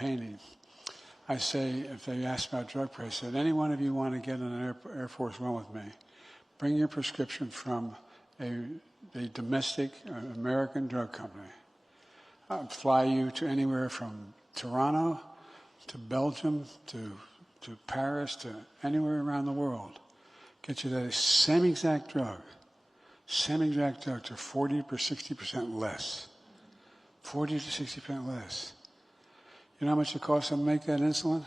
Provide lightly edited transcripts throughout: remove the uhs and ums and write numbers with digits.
campaigning, I say, if they ask about drug prices, I said, any one of you want to get on an Air Force One with me, bring your prescription from a domestic American drug company. I'll fly you to anywhere from Toronto to Belgium to Paris to anywhere around the world. Get you that same exact drug to 40 or 60% less. 40 to 60% less. You know how much it costs to make that insulin?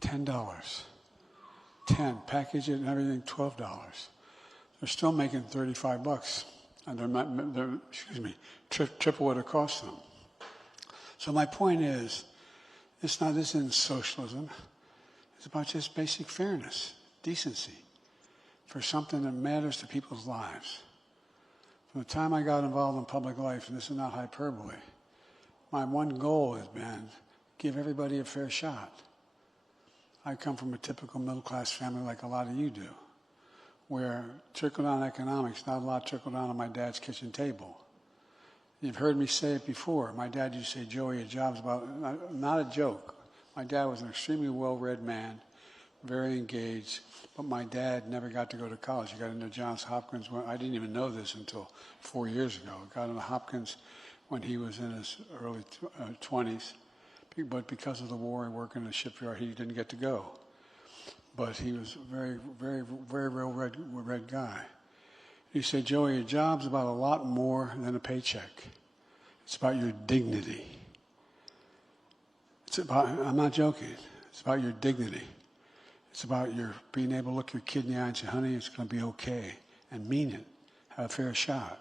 $10. 10. Package it and everything, $12. They're still making $35. And they're triple what it costs them. So my point is, this isn't socialism. It's about just basic fairness, decency, for something that matters to people's lives. From the time I got involved in public life, and this is not hyperbole, my one goal has been give everybody a fair shot. I come from a typical middle-class family like a lot of you do, where trickle-down economics, not a lot trickled down on my dad's kitchen table. You've heard me say it before. My dad used to say, Joey, a job's about, not a joke. My dad was an extremely well-read man, very engaged, but my dad never got to go to college. He got into Johns Hopkins. I didn't even know this until 4 years ago. He got into Hopkins when he was in his early 20s. But because of the war and working in the shipyard, he didn't get to go. But he was a very, very, very well-read guy. He said, Joey, a job's about a lot more than a paycheck. It's about your dignity. I'm not joking. It's about your dignity. It's about your being able to look your kid in the eye and say, honey, it's going to be okay, and mean it. Have a fair shot.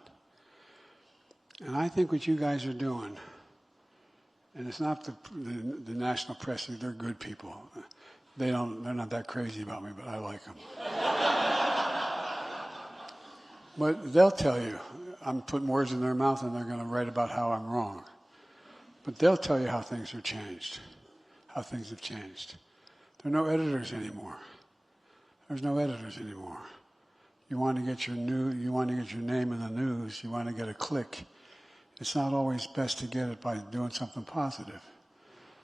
And I think what you guys are doing, and it's not the national press, they're good people. They're not that crazy about me, but I like them. But they'll tell you, I'm putting words in their mouth and they're going to write about how I'm wrong. But they'll tell you how things have changed. There are no editors anymore. There's no editors anymore. You want to get your name in the news, you want to get a click. It's not always best to get it by doing something positive.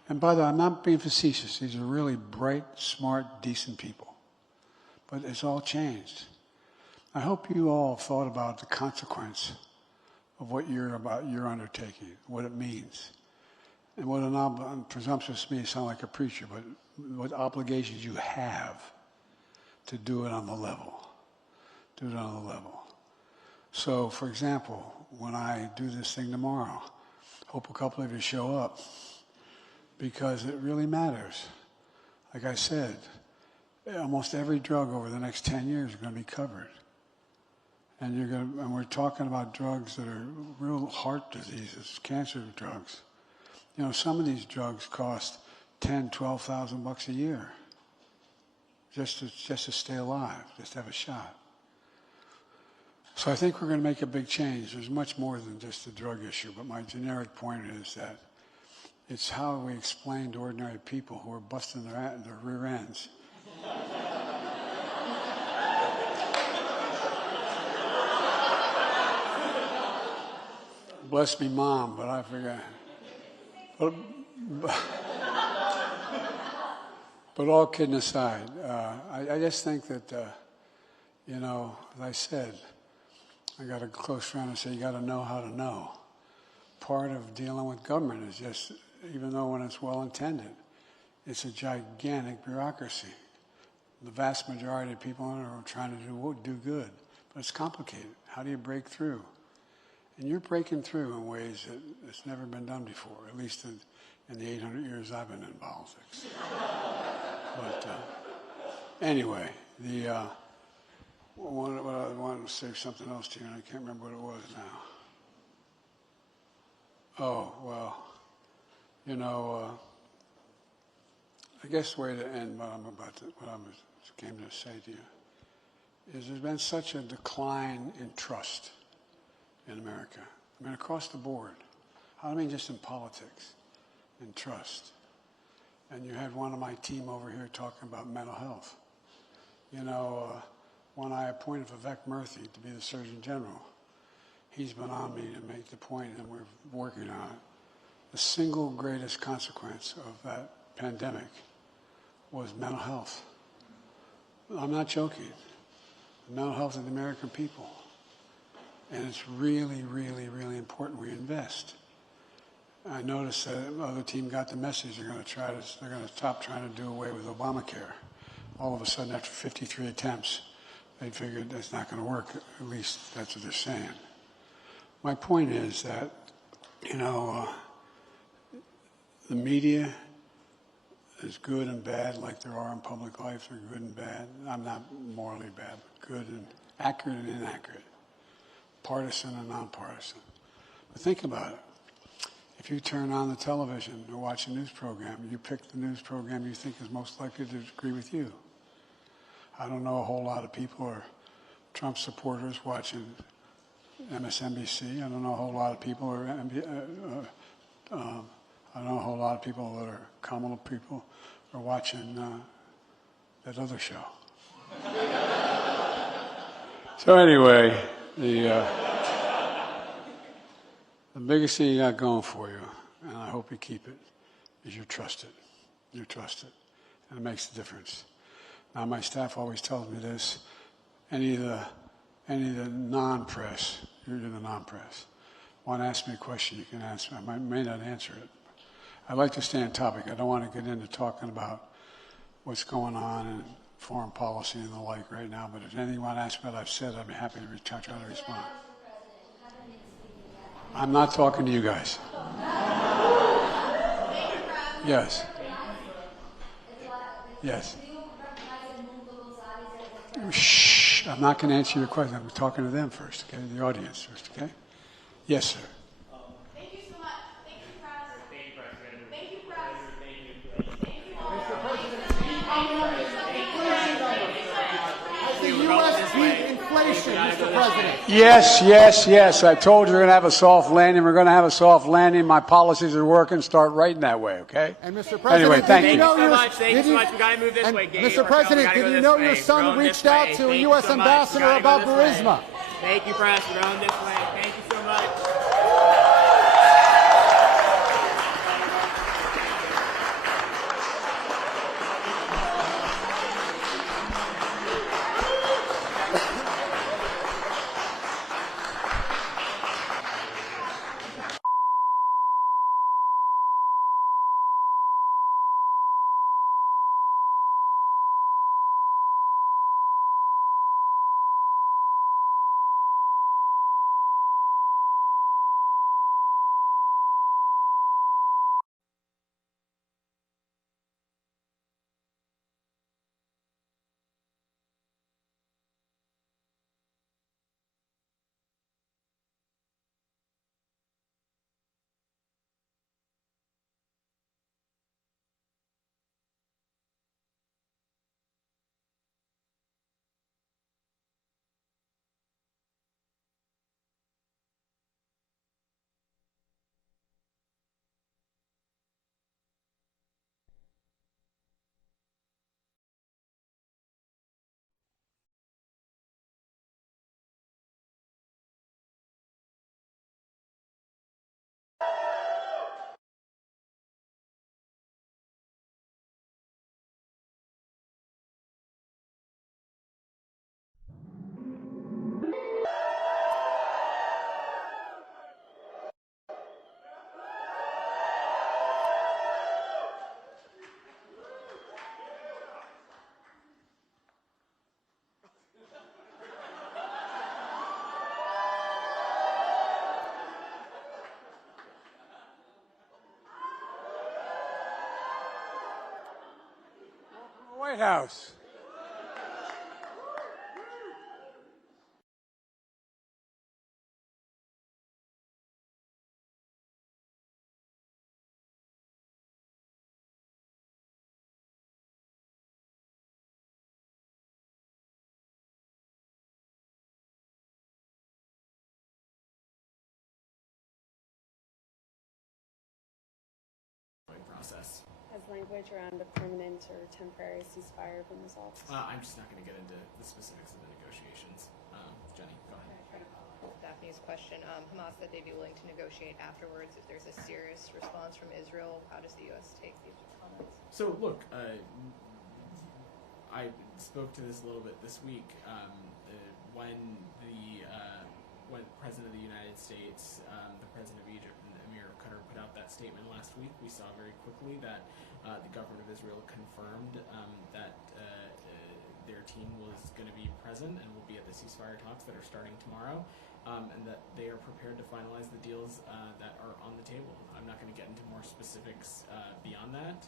And by the way, I'm not being facetious. These are really bright, smart, decent people. But it's all changed. I hope you all thought about the consequence of what you're undertaking, what it means. And what presumptuous to me sound like a preacher, but what obligations you have to do it on the level. Do it on the level. So, for example, when I do this thing tomorrow, hope a couple of you show up because it really matters. Like I said, almost every drug over the next 10 years is going to be covered. And we're talking about drugs that are real heart diseases, cancer drugs. You know, some of these drugs cost $10,000, $12,000 a year just to stay alive, just to have a shot. So I think we're going to make a big change. There's much more than just the drug issue, but my generic point is that it's how we explain to ordinary people who are busting their rear ends. Bless me, Mom, but I forgot. But all kidding aside, I just think that, as I said, I got a close friend who said, you got to know how to know. Part of dealing with government is just, even though when it's well-intended, it's a gigantic bureaucracy. The vast majority of people are trying to do good, but it's complicated. How do you break through? And you're breaking through in ways that it's never been done before, at least in the 800 years I've been in politics. But anyway, I wanted to say something else to you, and I can't remember what it was now. Oh, well, I guess the way to end what I came to say to you is there's been such a decline in trust in America. I mean, across the board. I don't mean just in politics, in trust. And you had one of my team over here talking about mental health. When I appointed Vivek Murthy to be the Surgeon General, he's been on me to make the point, and we're working on it, the single greatest consequence of that pandemic was mental health. I'm not joking. The mental health of the American people. And it's really, really, really important we invest. I noticed that the other team got the message. They're going to stop trying to do away with Obamacare. All of a sudden, after 53 attempts, they figured that's not going to work. At least that's what they're saying. My point is that, the media is good and bad, like there are in public life. They're good and bad. I'm not morally bad, but good and accurate and inaccurate, partisan and nonpartisan. But think about it. If you turn on the television or watch a news program, you pick the news program you think is most likely to agree with you. I don't know a whole lot of people are Trump supporters watching MSNBC. I don't know a whole lot of people are. I don't know a whole lot of people that are Kamala people are watching that other show. So anyway, the biggest thing you got going for you, and I hope you keep it, is you're trusted. You're trusted, and it makes a difference. Now, my staff always tells me this: any of the non-press, you're the non-press. Want to ask me a question? You can ask me. I may not answer it. I'd like to stay on topic. I don't want to get into talking about what's going on in foreign policy and the like right now. But if anyone asks me what I've said, I'd be happy to try to respond. I'm not talking to you guys. Yes. Yes. Shh. I'm not going to answer your question. I'm talking to them first, okay? The audience first, okay? Yes, sir. Thank you so much. Thank you, President. Thank you, President. Thank you, President. Thank you. Thank you all. Mr. President, has the U.S. beat inflation, Mr. President? Yes, yes, yes. I told you we're going to have a soft landing. We're going to have a soft landing. My policies are working. Start writing that way, okay? And Mr. President, anyway, thank Thank you. you so much. Thank you so much. We got to move this way, Gabe. Mr. President, did you know your son reached out to a U.S. ambassador about Burisma? Thank you, Press. We're going this way. Thank you so much. White House. Process. Has language around a permanent or temporary ceasefire been resolved? I'm just not going to get into the specifics of the negotiations. Jenny, go ahead. That News question. Hamas said they'd be willing to negotiate afterwards if there's a serious response from Israel. How does the U.S. take these comments? So look, I spoke to this a little bit this week. When President of the United States, the President of Egypt, and the Emir of Qatar put out that statement last week, we saw very quickly that the government of Israel confirmed that their team was going to be present and will be at the ceasefire talks that are starting tomorrow, and that they are prepared to finalize the deals that are on the table. I'm not going to get into more specifics beyond that,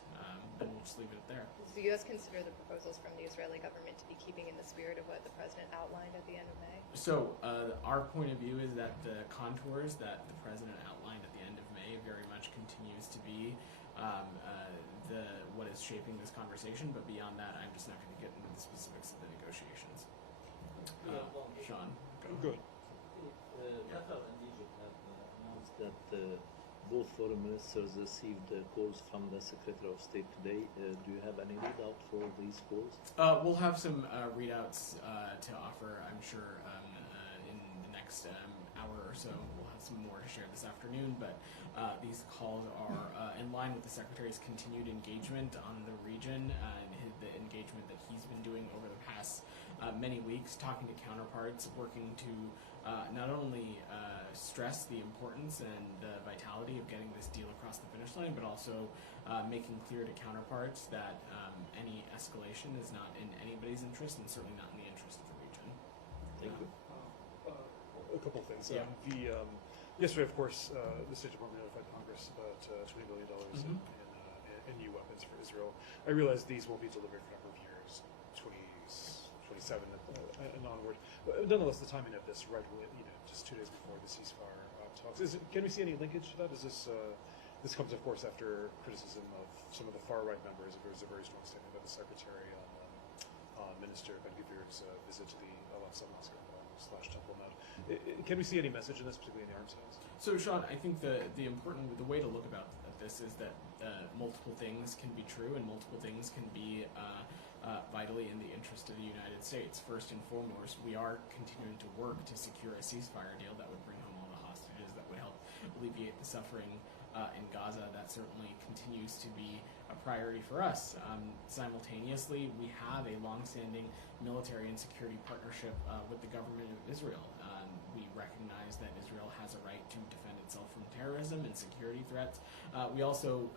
and we'll just leave it there. Does the U.S. consider the proposals from the Israeli government to be keeping in the spirit of what the president outlined at the end of May? So our point of view is that the contours that the president outlined at the end of May very much continues to be what is shaping this conversation. But beyond that, I'm just not going to get into the specifics of the negotiations. Sean, go. Good. Qatar and Egypt have announced that both foreign ministers received calls from the Secretary of State today. Do you have any readout for these calls? We'll have some readouts to offer, I'm sure, in the next hour or so. We'll have some more to share this afternoon, but these calls are in line with the Secretary's continued engagement on the region and the engagement that he's been doing over the past many weeks, talking to counterparts, working to not only stress the importance and the vitality of getting this deal across the finish line, but also making clear to counterparts that any escalation is not in anybody's interest and certainly not in the interest of the region. Thank you. A couple of things. Yeah. Yesterday, of course, the State Department notified Congress about $20 billion in new weapons for Israel. I realize these won't be delivered for a number of years, 27 and onward. But nonetheless, the timing of this, just 2 days before the ceasefire talks, can we see any linkage to that? Is this this comes, of course, after criticism of some of the far-right members. There was a very strong statement by the Secretary on Minister Ben-Gvir's visit to the Al-Aqsa Mosque / Temple Mount. Can we see any message in this, particularly in the arms sales? So, Sean, I think the way to look about this is that multiple things can be true and multiple things can be vitally in the interest of the United States. First and foremost, we are continuing to work to secure a ceasefire deal that would bring home all the hostages, that would help alleviate the suffering in Gaza. That certainly continues to be a priority for us. Simultaneously, we have a long-standing military and security partnership with the government of Israel. We recognize that Israel has a right to defend itself from terrorism and security threats. We also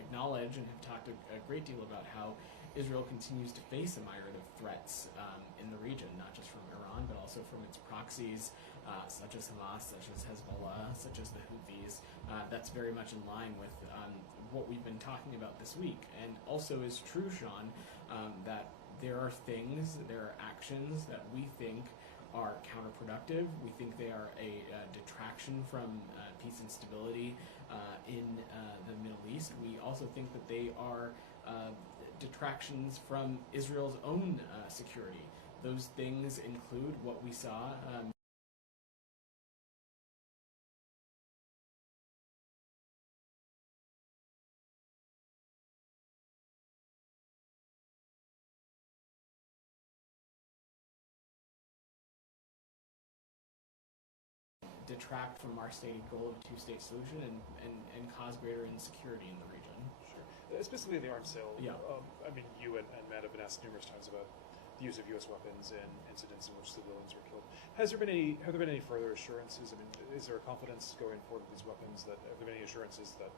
acknowledge and have talked a great deal about how Israel continues to face a myriad of threats in the region, not just from Iran, but also from its proxies, such as Hamas, such as Hezbollah, such as the Houthis. That's very much in line with what we've been talking about this week. And also is true, Sean, that there are actions that we think are counterproductive. We think they are a detraction from peace and stability in the Middle East. We also think that they are detractions from Israel's own security. Those things include what we saw detract from our stated goal of a two-state solution and cause greater insecurity in the region. Sure. Specifically in the arms sale, Yeah. I mean, you and Matt have been asked numerous times about the use of U.S. weapons in incidents in which civilians were killed. Have there been any further assurances? I mean, is there a confidence going forward with these weapons have there been any assurances that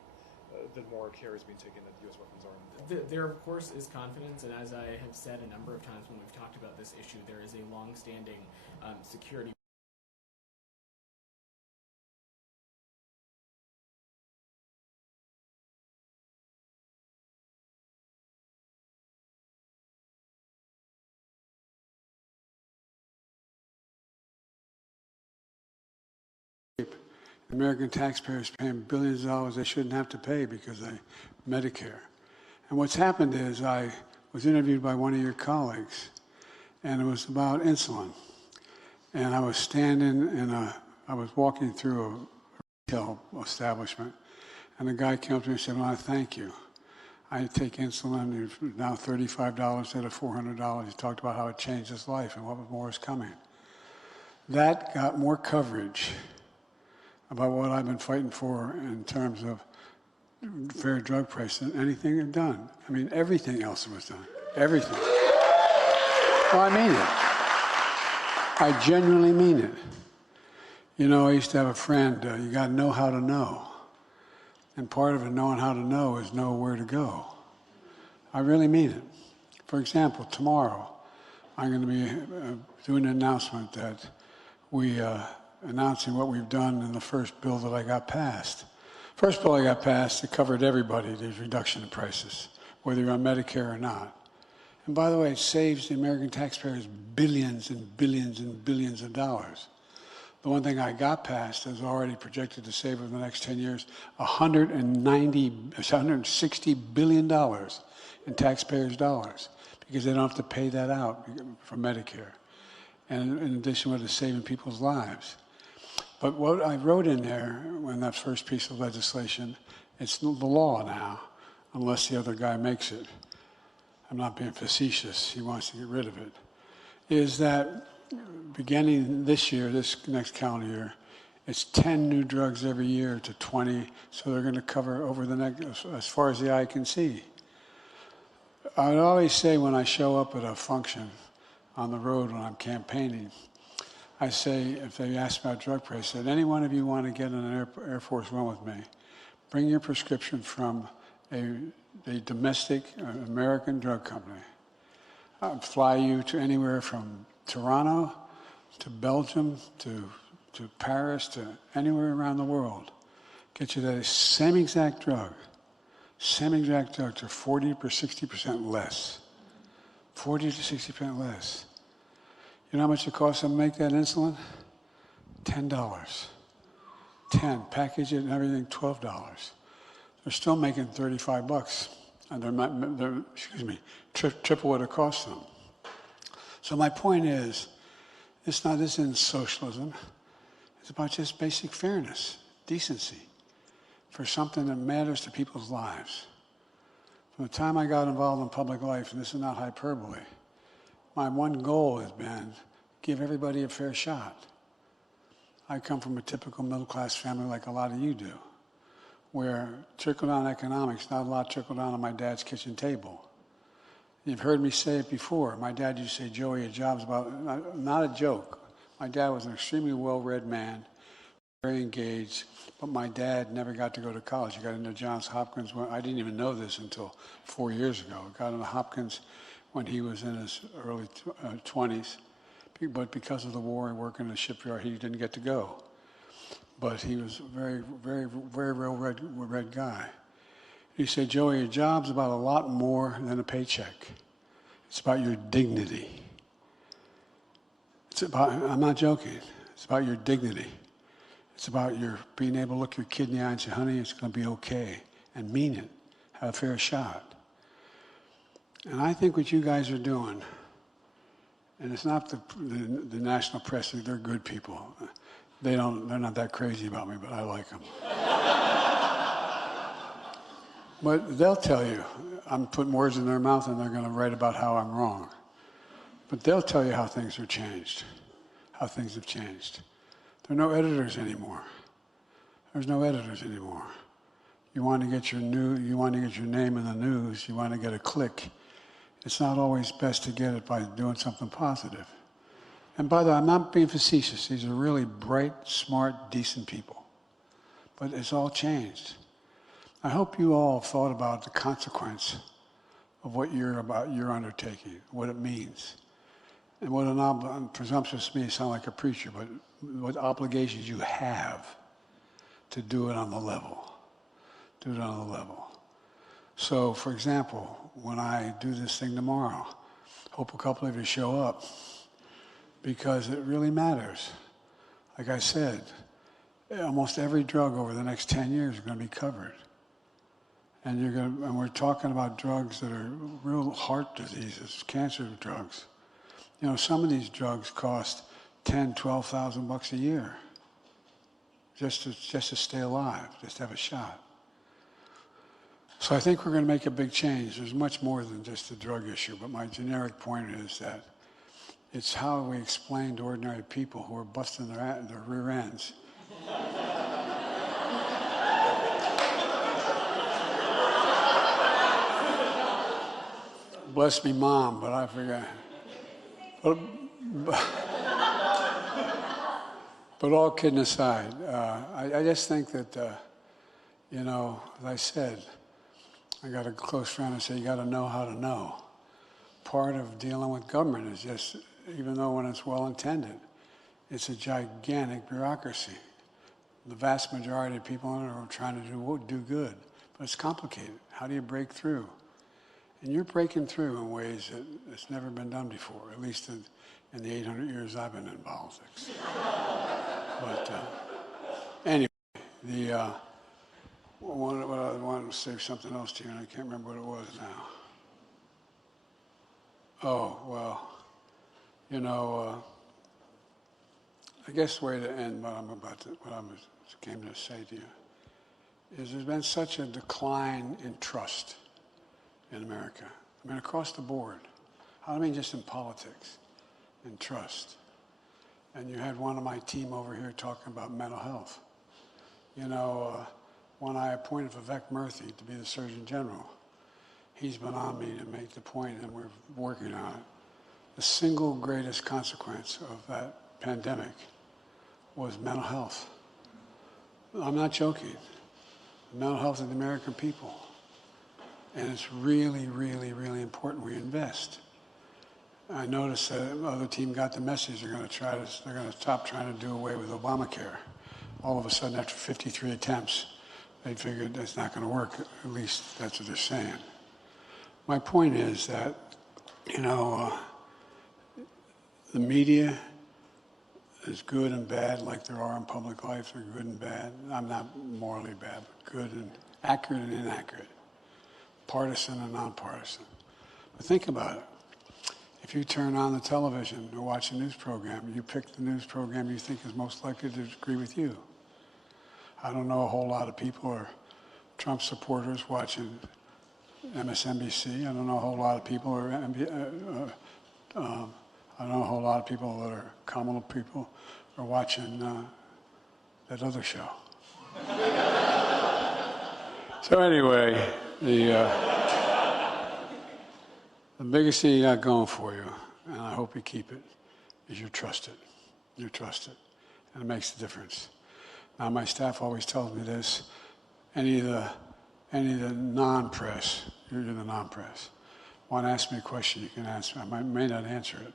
more care is being taken that U.S. weapons are involved? There, of course, is confidence, and as I have said a number of times when we've talked about this issue, there is a long-standing security The American taxpayers paying billions of dollars they shouldn't have to pay because of Medicare. And what's happened is I was interviewed by one of your colleagues, and it was about insulin. And I was I was walking through a retail establishment, and the guy came up to me and said, "I want to thank you. I take insulin, it's now $35 instead of $400. He talked about how it changed his life and what more is coming. That got more coverage about what I've been fighting for in terms of fair drug price than anything had done. I mean, everything else was done. Everything. Well, I mean it. I genuinely mean it. You know, I used to have a friend, you got to know how to know. And part of it, knowing how to know, is know where to go. I really mean it. For example, tomorrow, I'm going to be doing an announcement that announcing what we've done in the first bill that I got passed. First bill I got passed, it covered everybody, there's reduction in prices, whether you're on Medicare or not. And by the way, it saves the American taxpayers billions and billions and billions of dollars. The one thing I got passed is already projected to save over the next 10 years $160 billion in taxpayers' dollars, because they don't have to pay that out for Medicare. And in addition, what it's saving people's lives. But what I wrote in there in that first piece of legislation, it's the law now, unless the other guy makes it. I'm not being facetious, he wants to get rid of it, is that beginning this year, this next calendar year, it's 10 new drugs every year to 20, so they're going to cover over the next, as far as the eye can see. I would always say when I show up at a function on the road when I'm campaigning, I say, if they ask about drug price, if any one of you want to get in an Air Force One with me, bring your prescription from a domestic American drug company. I'll fly you to anywhere from Toronto to Belgium to Paris to anywhere around the world. Get you that same exact drug to 40 or 60% less. 40 to 60% less. You know how much it costs them to make that insulin? $10. 10. Package it and everything, $12. They're still making $35, and they're triple what it costs them. So my point is, this isn't socialism. It's about just basic fairness, decency, for something that matters to people's lives. From the time I got involved in public life, and this is not hyperbole, my one goal has been give everybody a fair shot. I come from a typical middle-class family like a lot of you do, where trickle-down economics, not a lot trickle down on my dad's kitchen table. You've heard me say it before. My dad used to say, Joey, your job's about, not a joke. My dad was an extremely well-read man, very engaged, but my dad never got to go to college. He got into Johns Hopkins. I didn't even know this until 4 years ago. He got into Hopkins when he was in his early 20s. But because of the war and working in the shipyard, he didn't get to go. But he was a very, very, very well-read guy. He said, Joey, your job's about a lot more than a paycheck. It's about your dignity. I'm not joking. It's about your dignity. It's about your being able to look your kid in the eye and say, honey, it's going to be okay. And mean it. Have a fair shot. And I think what you guys are doing, and it's not the national press, they're good people. They're not that crazy about me, but I like them. But they'll tell you, I'm putting words in their mouth and they're going to write about how I'm wrong. But they'll tell you how things have changed, how things have changed. There are no editors anymore. There's no editors anymore. You want to get your name in the news, you want to get a click. It's not always best to get it by doing something positive. And by the way, I'm not being facetious. These are really bright, smart, decent people. But it's all changed. I hope you all thought about the consequence of what you're undertaking, what it means. And what presumptuous to me sound like a preacher, but what obligations you have to do it on the level. Do it on the level. So, for example, when I do this thing tomorrow, hope a couple of you show up, because it really matters. Like I said, almost every drug over the next 10 years is going to be covered. And we're talking about drugs that are real heart diseases, cancer drugs. You know, some of these drugs cost $10,000, $12,000 a year just to stay alive, just to have a shot. So I think we're going to make a big change. There's much more than just the drug issue, but my generic point is that It's how we explain to ordinary people who are busting their rear ends. Bless me, Mom, but I forgot. But all kidding aside, I just think that, you know, as I said, I got a close friend who said, you got to know how to know. Part of dealing with government is just, even though when it's well-intended, it's a gigantic bureaucracy. The vast majority of people in it are trying to do good, but it's complicated. How do you break through? And you're breaking through in ways that it's never been done before, at least in the 800 years I've been in politics. But anyway, I wanted to say something else to you, and I can't remember what it was now. Oh, well, you know, I guess the way to end what I came to say to you is there's been such a decline in trust in America. I mean, across the board. I don't mean just in politics, in trust. And you had one of my team over here talking about mental health. You know, when I appointed Vivek Murthy to be the Surgeon General, he's been on me to make the point, and we're working on it. The single greatest consequence of that pandemic was mental health. I'm not joking. The mental health of the American people. And it's really, really, really important we invest. I noticed that the other team got the message. They're going to stop trying to do away with Obamacare. All of a sudden, after 53 attempts, they figured that's not going to work. At least that's what they're saying. My point is that, you know, the media is good and bad, like there are in public life. They're good and bad. I'm not morally bad, but good and accurate and inaccurate, partisan and nonpartisan. But think about it. If you turn on the television or watch a news program, you pick the news program you think is most likely to agree with you. I don't know a whole lot of people are Trump supporters watching MSNBC. I don't know a whole lot of people are I don't know a whole lot of people that are common people are watching that other show. So anyway, the biggest thing you got going for you, and I hope you keep it, is you're trusted. You're trusted, and it makes a difference. Now, my staff always tells me this: any of the non-press, you're the non-press, want to ask me a question, you can ask me. I may not answer it.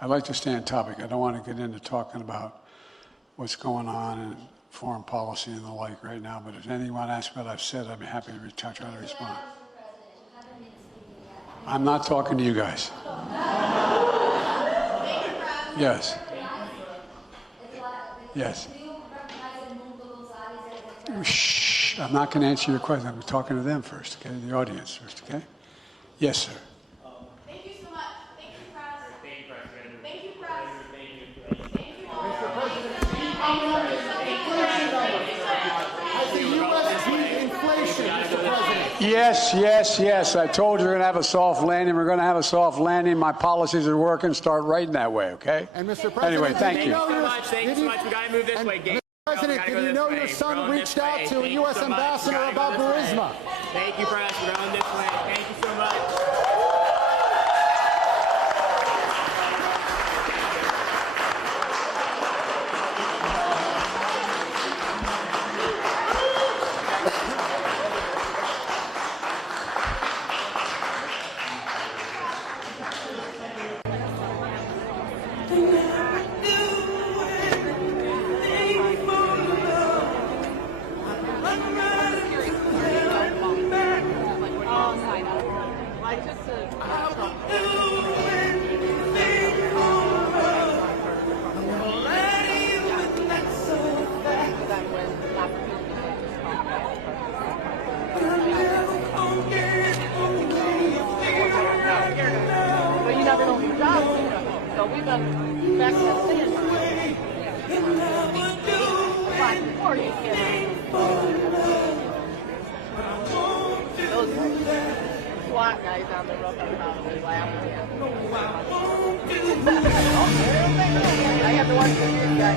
I'd like to stay on topic. I don't want to get into talking about what's going on in foreign policy and the like right now, but if anyone asks me what I've said, I'd be happy to try to respond. I'm not talking to you guys. Yes. Yes. Shh. I'm not going to answer your question. I'm talking to them first, okay? The audience first, okay? Yes, sir. Thank you so much. Thank you, Press. Thank you, President. Thank you, Press. Thank you. Thank you all. Has the U.S. beat inflation, Mr. President? Yes, yes, yes. I told you we're going to have a soft landing. We're going to have a soft landing. My policies are working. Start writing that way, okay? And Mr. President, Anyway, thank Thank you. you so much. Thank you so much. We got to move this way, Gabe. President, did you know your son reached out to a U.S. ambassador about Burisma? Thank you, Press. We're going this way. Thank you so much. But you never know what your job is. So we've done back to the stand. Those hot guys on the roof are probably laughing at me. I have to watch the news guy.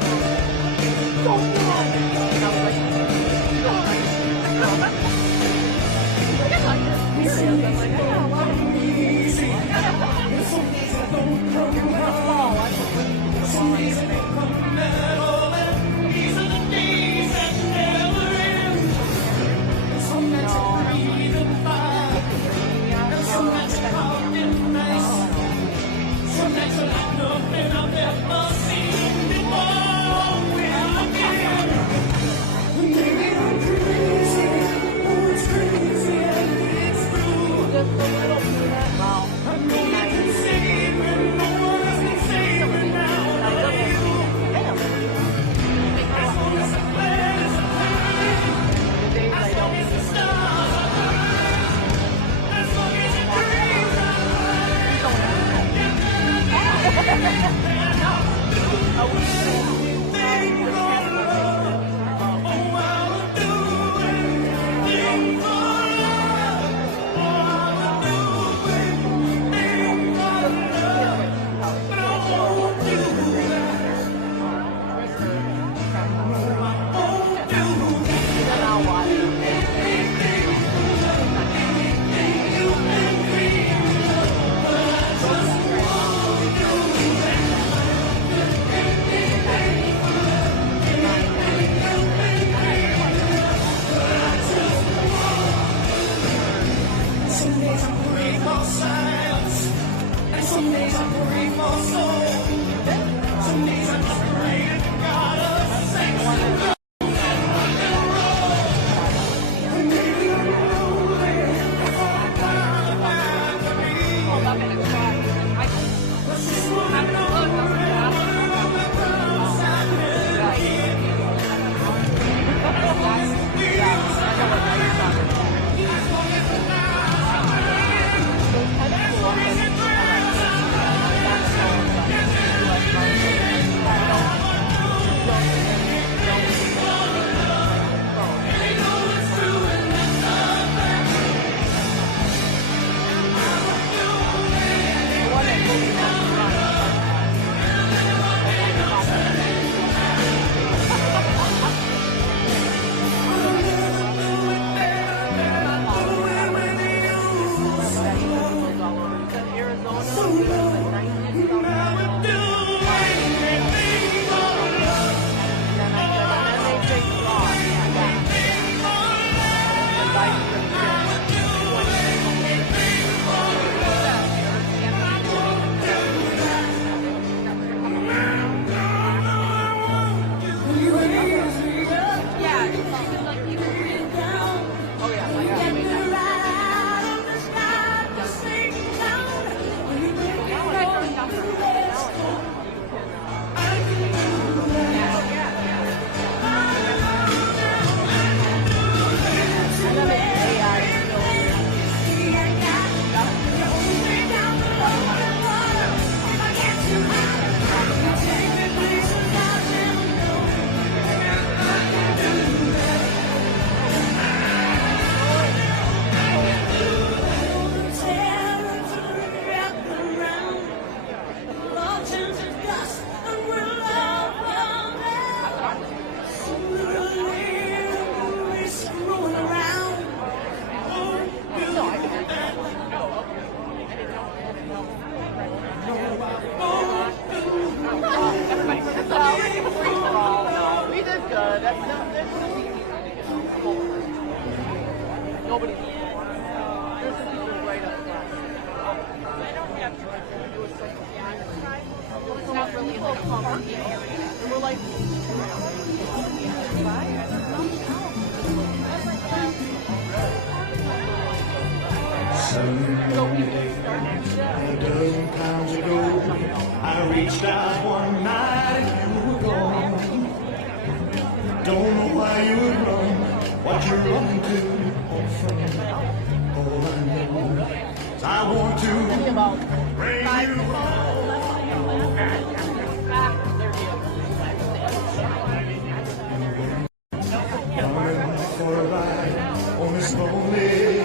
For a ride on this lonely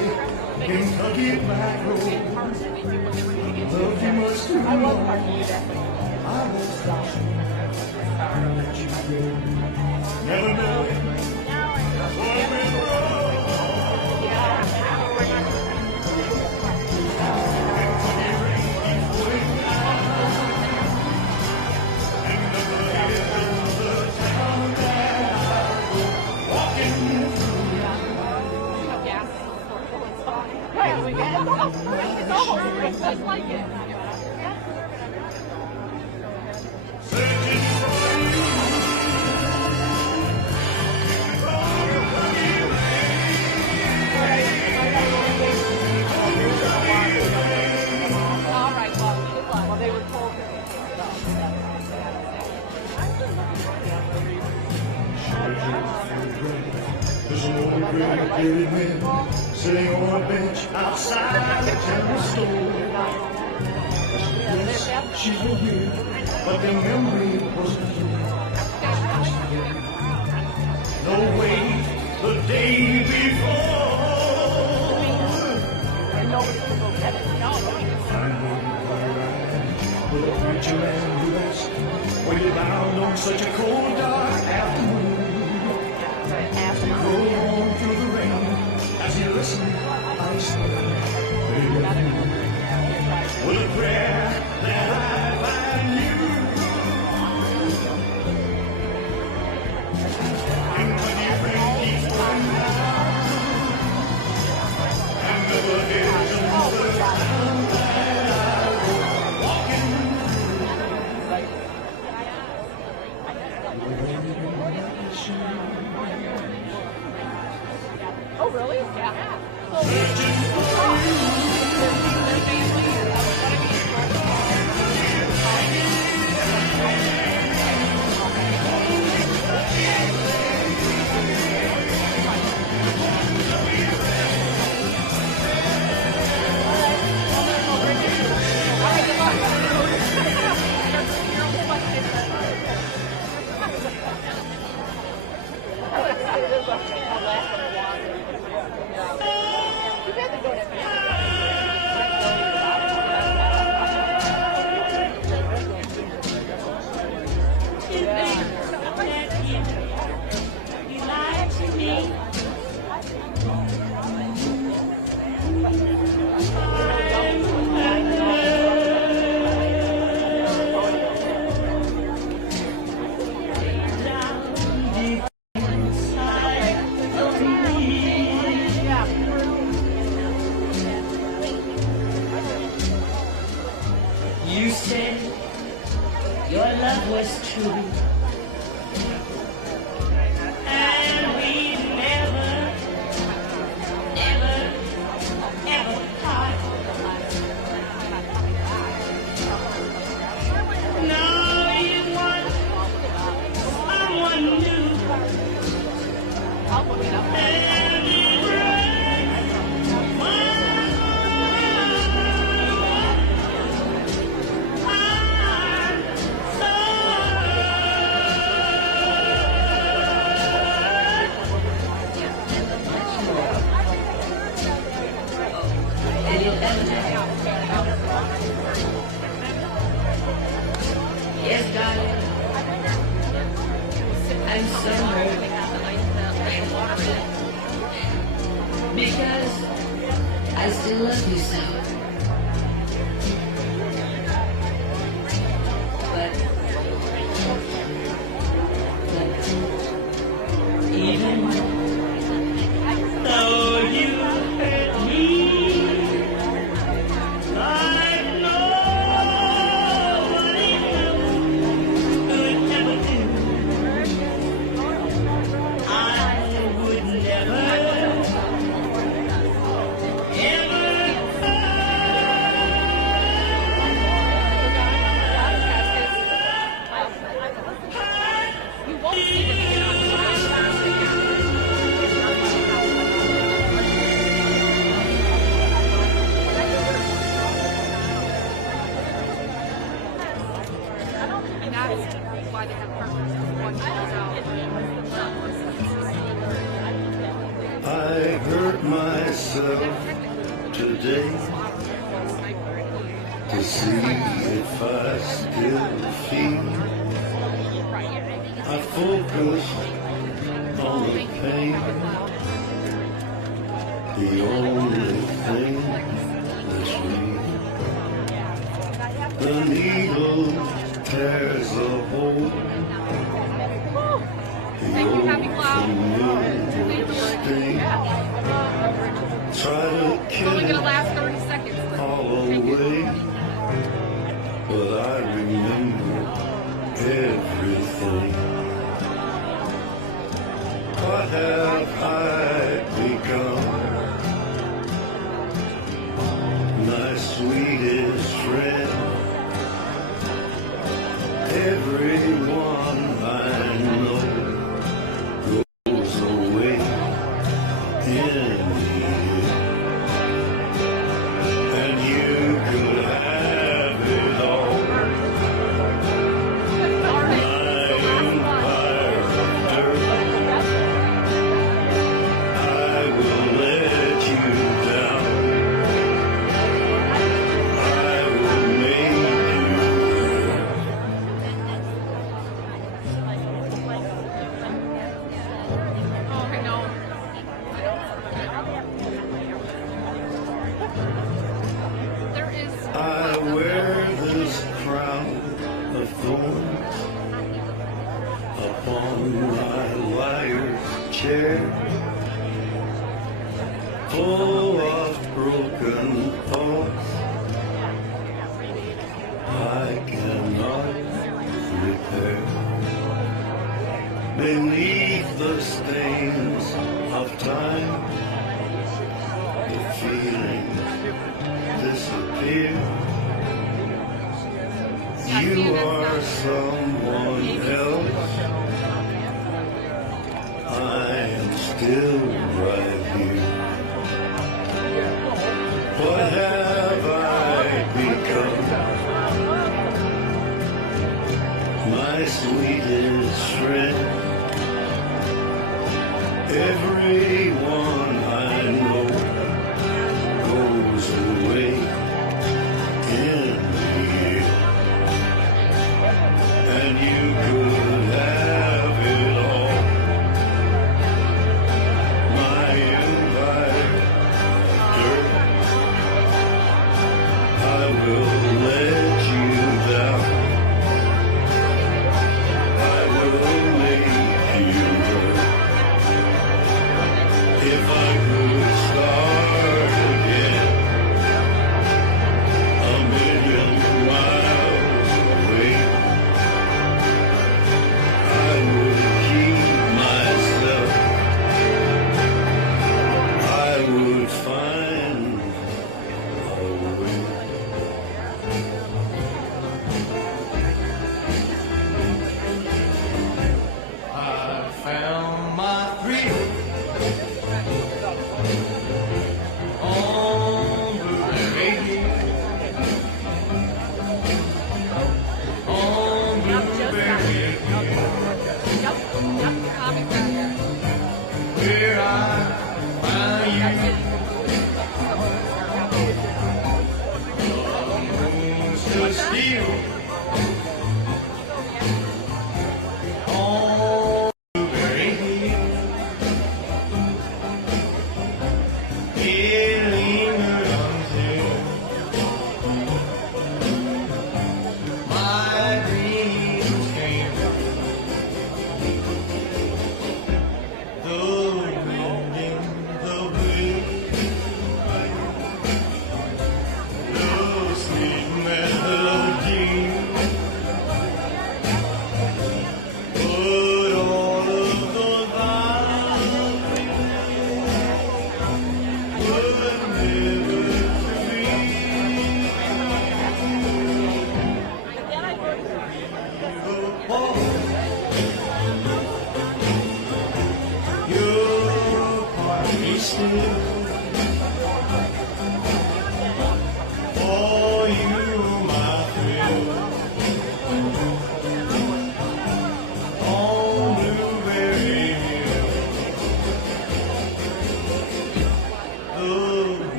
Kentucky ride. I love parking that. Never knowing what went wrong. And when the rain keeps pouring down, and the head of the town that I go walking through. Right, we get it's almost just like it. Searching for you. All right, well, they were told to pick it up. There's an old gray-bearded man sitting on a bench outside the general store. Yes, she was here, but the memory wasn't here. No way, the day before. With a preacher man who has waited down on such a cold, dark afternoon. Roll on through the rain as he listened, I stand with a prayer that I find you. And when the rain keeps pouring down, and the edge of the town that I go walking Oh, really? Yeah. You said your love was true, and we never, ever, ever part. Now you want someone new, and it breaks my yes, darling, I'm sorry, because I still love you so. But even though you hurt me, like nobody could ever do, I would never, I hurt myself today. to see if I still feel. I focus on the pain, the only thing that's real. The needle tears a hole. The old familiar sting. Try to kill it all away, but I remember everything. What have I become? My sweetest friend. Everyone I know goes away in the end. And you could have it all. My empire of dirt. I will let you down. I will make you hurt. I wear this crown of thorns upon my liar's chair, full of broken thoughts I cannot repair. Beneath the stains of time, the feelings disappear. You are someone else. I am still right here. What have I become? My sweetest friend. Everyone I know goes away in the end. And you could have it all. My empire of dirt. I will let you down. I will make you hurt. If I could start again, a million miles away, I would keep myself. I would find a way. I found my freedom on Blueberry Hill. On Blueberry Hill, where I found you. Stood still on Blueberry Hill. It lingered until my dreams came. The wind in the breeze, the sweet melody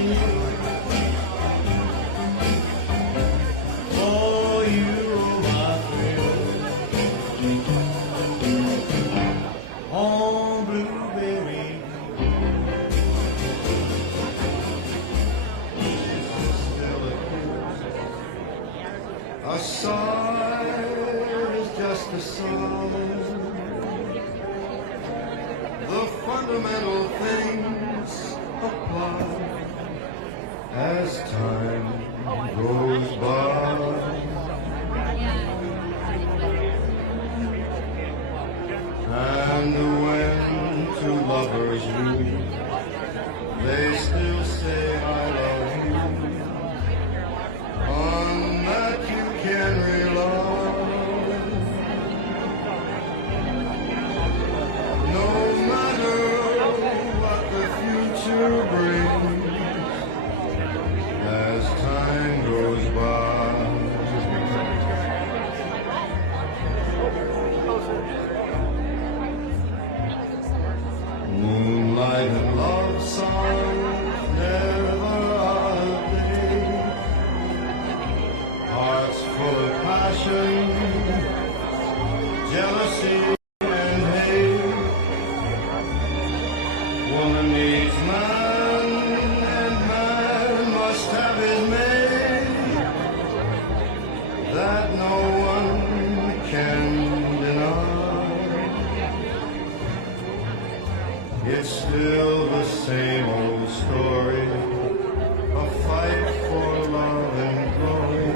For you, my friend, on Blueberry still a kiss. A sigh is just a sigh. The fundamental things apply as time goes by. And when two lovers meet, they still say I love you, on that you can rely. No matter what the future brings, as time goes by. Moonlight and love songs never out of date. Hearts full of passion, jealousy and hate. Woman needs man, and man must have his mate. That no one can deny. It's still the same old story, a fight for love and glory,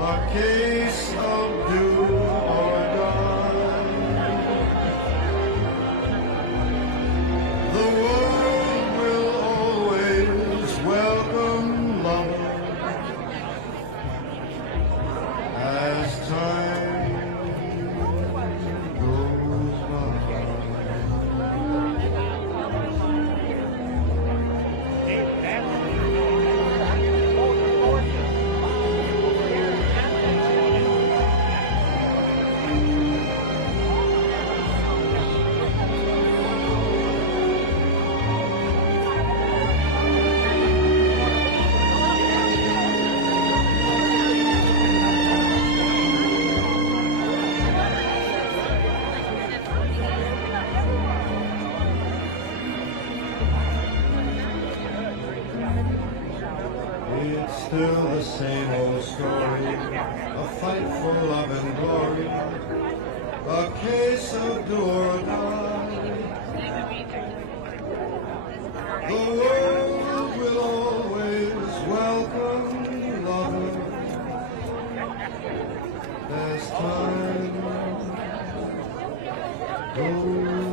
a case of do or die. The world will always welcome love as time goes by. It's still the same old story, a fight for love and glory, a case of do or die. The world will always welcome lovers as time goes by.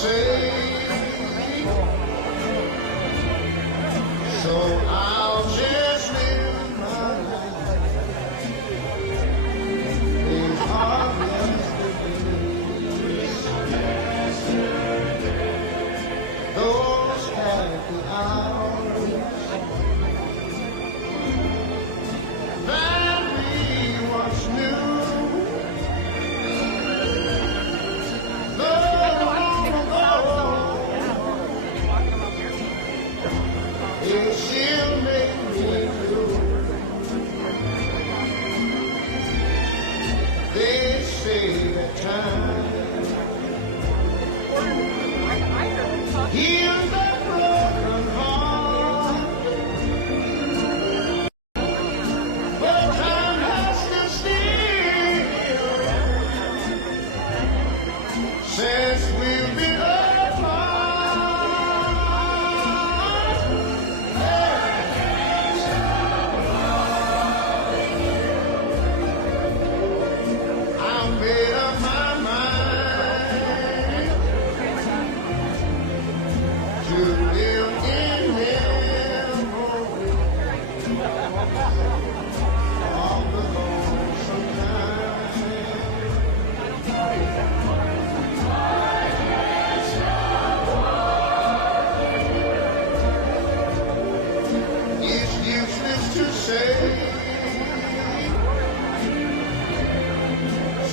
say, so I'll just live my life. These are yesterdays, those happy hours that we once knew. It still makes me blue. They say that time heals a broken heart, but time has to steal since we've been apart.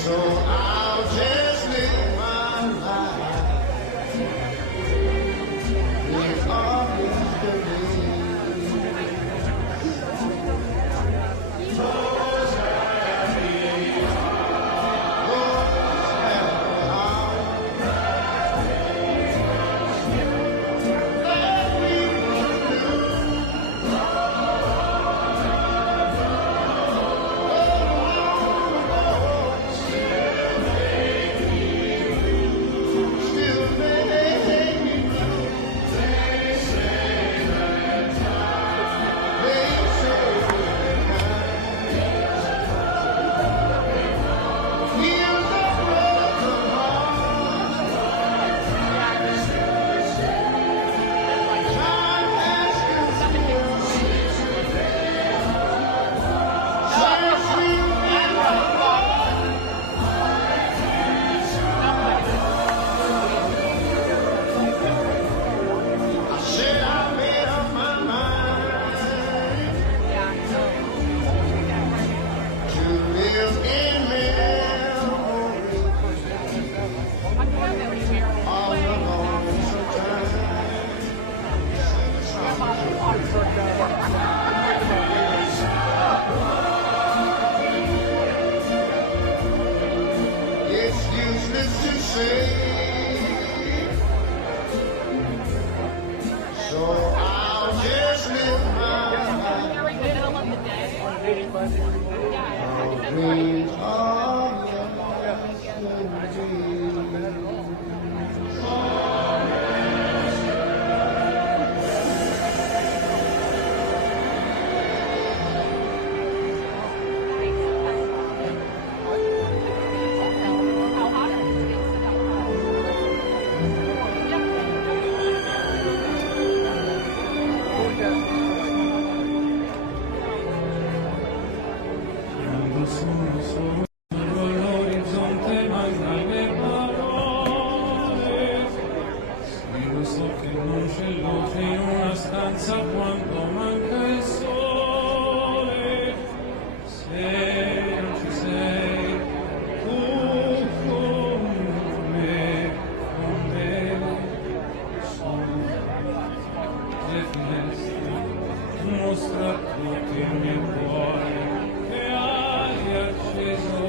So I'll just live my life. Live on yesterday. Those happy hours that we it's useless to say, so I'll just live my life. Dreams of quando manca il sole, se non ci sei, tu con me, sono le finestre, mostra tutti i miei cuori che hai acceso.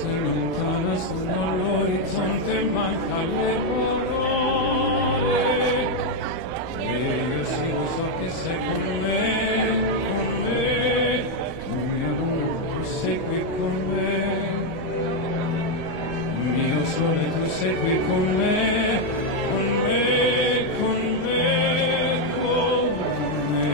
se lontanas nell'orizzonte manca le parole e io sì lo so che sei con me, mio amore tu sei qui con me, mio sole tu sei qui con me, con me, con me, con me.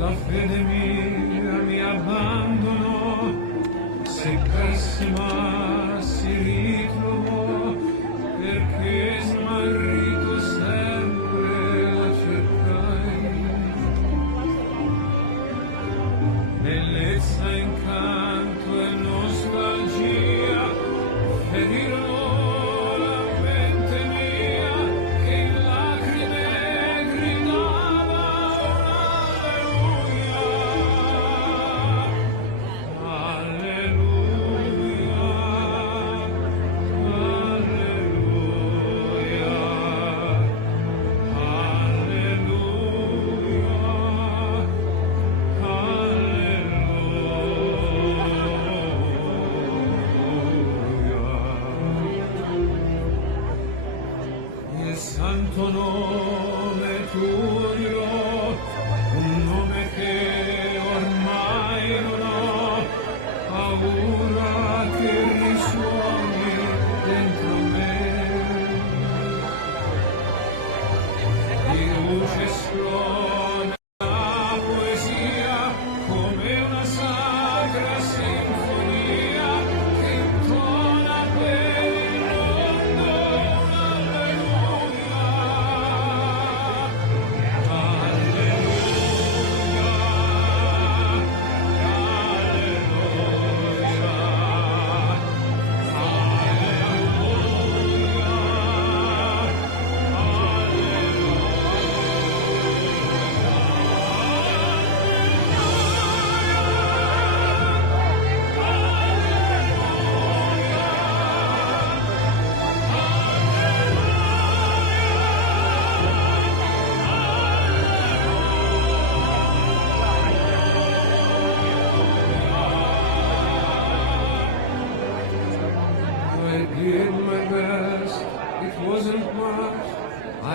La fede mia mi abbandonò, se pessima si ritrovò, perché smarrito sempre la cercai. Bellezza, incanto e nostalgia ferirono la mente mia, che in lacrime gridava alleluia, alleluia, alleluia.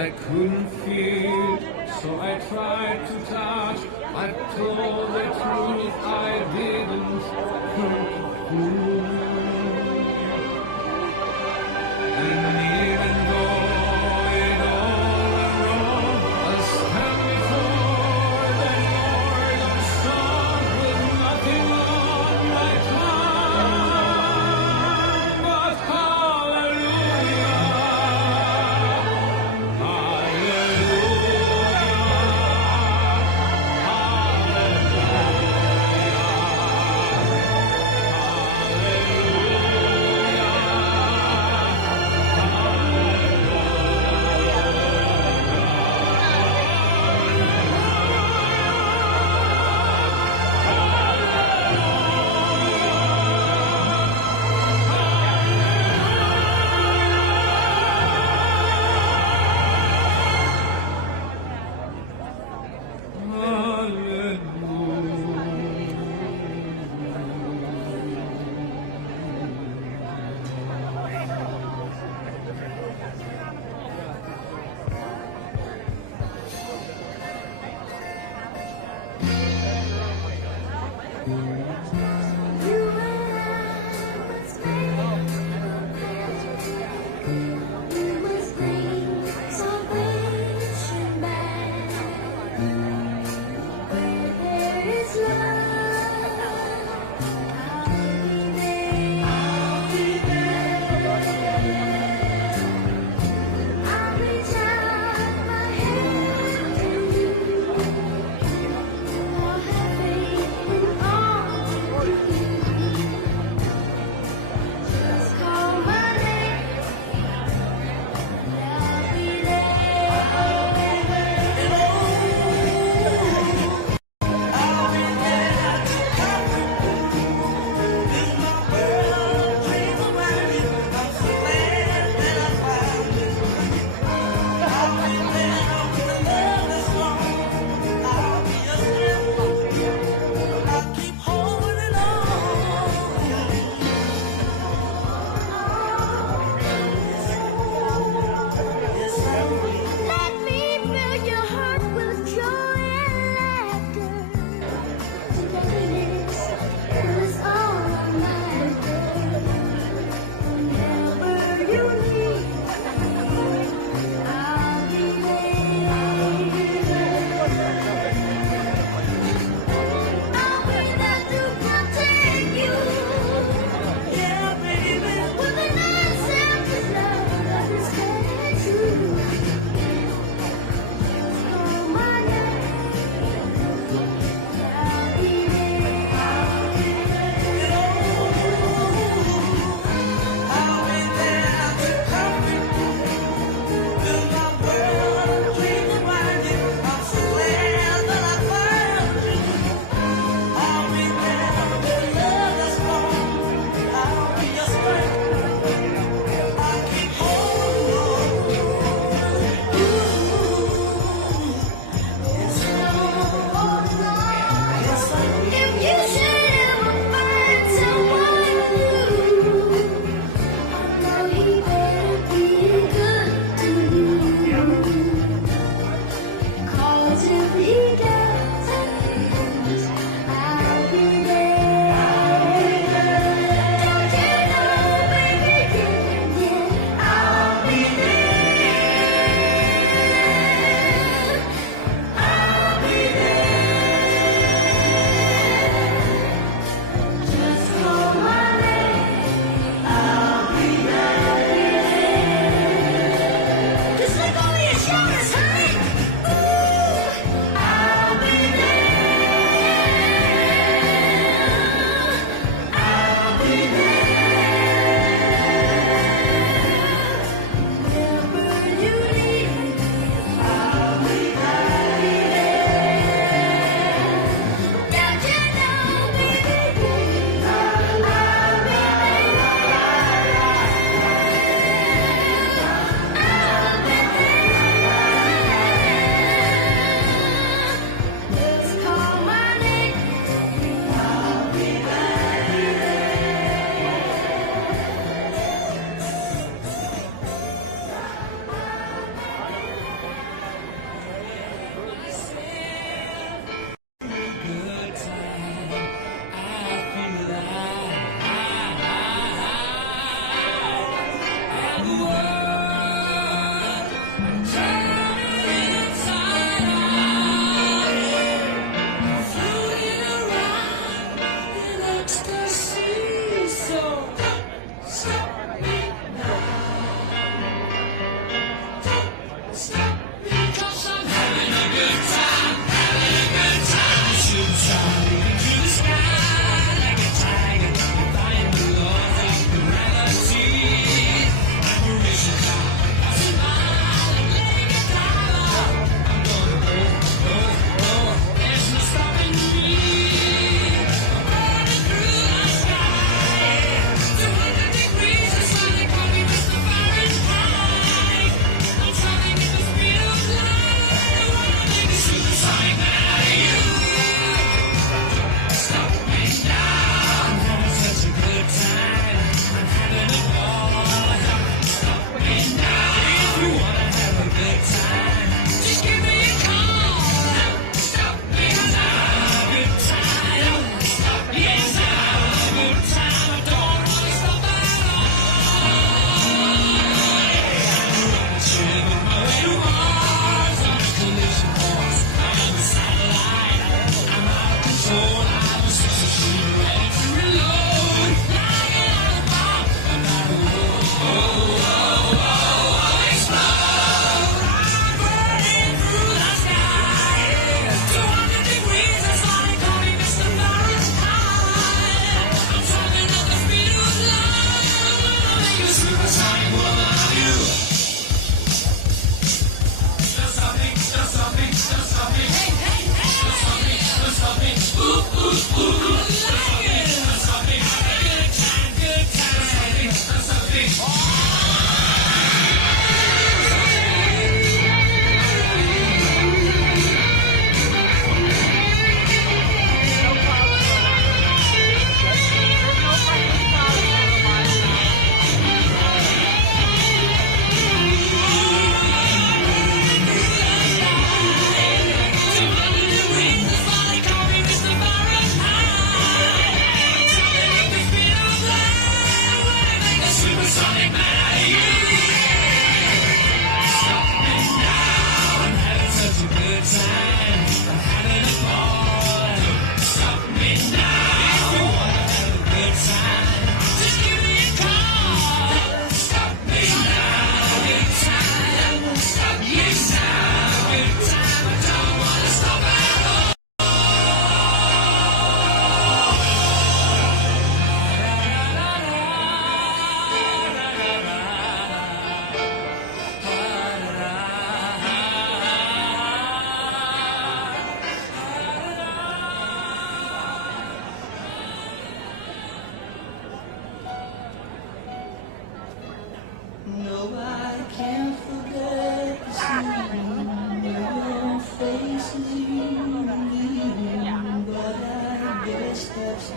I couldn't feel, so I tried to touch. I told the truth, I didn't fool. And even though it all went wrong, I'll stand before the Lord and song with nothing on my tongue but hallelujah,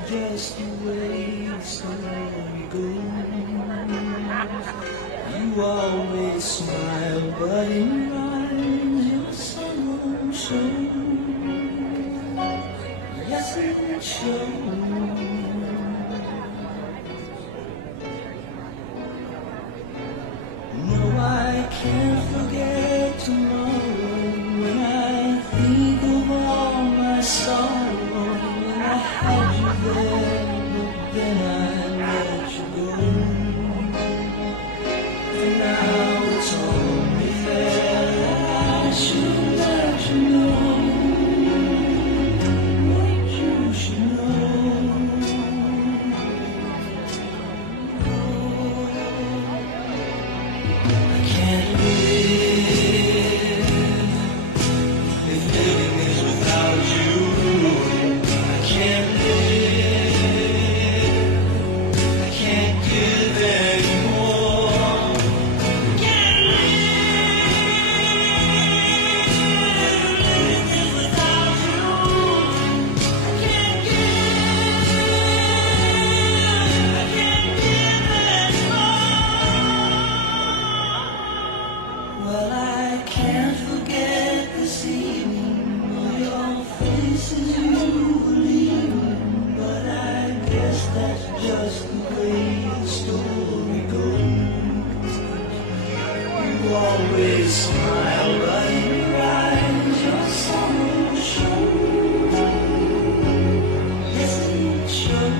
Just the way the story goes. You always smile, but in your eyes your sorrow shows. Yes, it shows. No, I can't forget tomorrow when I think of all my sorrow. When I had you there, but then I let you go. And now it's only fair that I should let you know what you should know. I can't live if living is without you. I can't live, I can't give anymore. I can't live without you. I can't give, I can't give anymore. Well, I can't forget this evening, all your faces you were leaving, but I guess that's just the way the story goes. You always smile, but in your eyes your sorrow shows. Yes, it shows.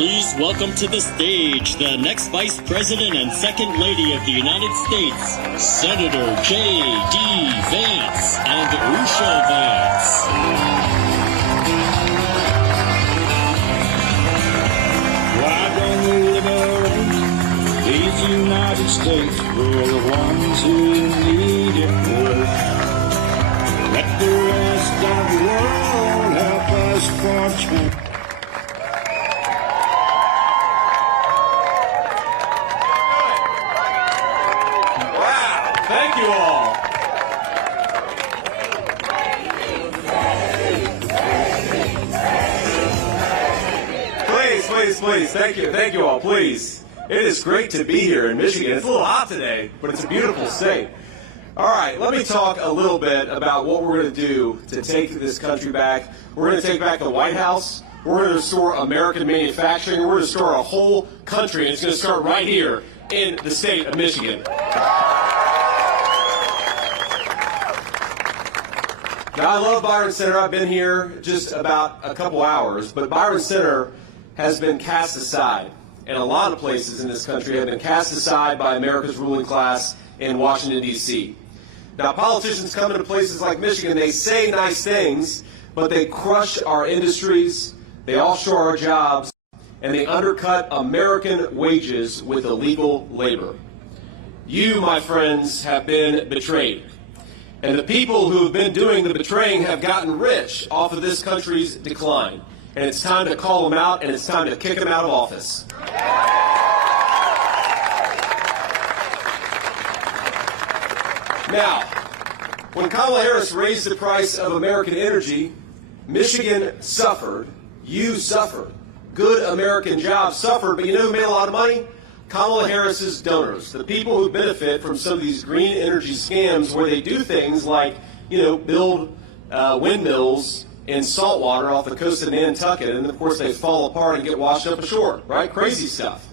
Please welcome to the stage the next Vice President and Second Lady of the United States, Senator J.D. Vance and Usha Vance. Why don't we liberate these United States? We're the ones who need it most. Let the rest of the world help us for change. Thank you all. Please. Thank you all. Please. It is great to be here in Michigan. It's a little hot today, but it's a beautiful state. All right, let me talk a little bit about what we're going to do to take this country back. We're going to take back the White House. We're going to restore American manufacturing. We're going to restore a whole country, and it's going to start right here in the state of Michigan. Now, I love Byron Center. I've been here just about a couple hours, but Byron Center has been cast aside, and a lot of places in this country have been cast aside by America's ruling class in Washington, D.C. Now, politicians come into places like Michigan, they say nice things, but they crush our industries, they offshore our jobs, and they undercut American wages with illegal labor. You, my friends, have been betrayed. And the people who have been doing the betraying have gotten rich off of this country's decline. And it's time to call them out, and it's time to kick them out of office. Now, when Kamala Harris raised the price of American energy, Michigan suffered. You suffered. Good American jobs suffered, but you know who made a lot of money? Kamala Harris's donors, the people who benefit from some of these green energy scams where they do things like, build windmills in salt water off the coast of Nantucket, and of course they fall apart and get washed up ashore, right? Crazy stuff.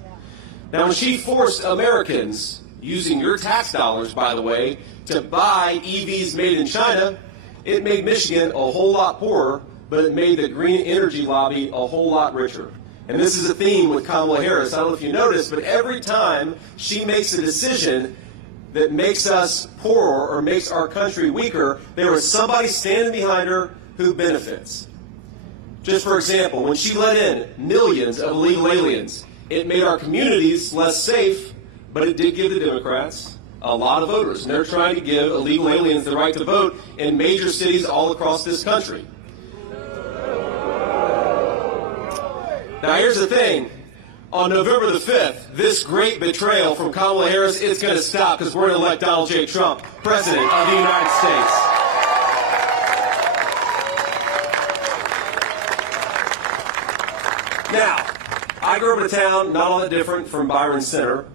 Now, when she forced Americans, using your tax dollars, by the way, to buy EVs made in China, it made Michigan a whole lot poorer, but it made the green energy lobby a whole lot richer. And this is a theme with Kamala Harris. I don't know if you noticed, but every time she makes a decision that makes us poorer or makes our country weaker, there is somebody standing behind her who benefits. Just for example, when she let in millions of illegal aliens, it made our communities less safe, but it did give the Democrats a lot of voters. And they're trying to give illegal aliens the right to vote in major cities all across this country. Now, here's the thing. On November the 5th, this great betrayal from Kamala Harris is going to stop because we're going to elect Donald J. Trump, President of the United States. Now, I grew up in a town not all that different from Byron Center,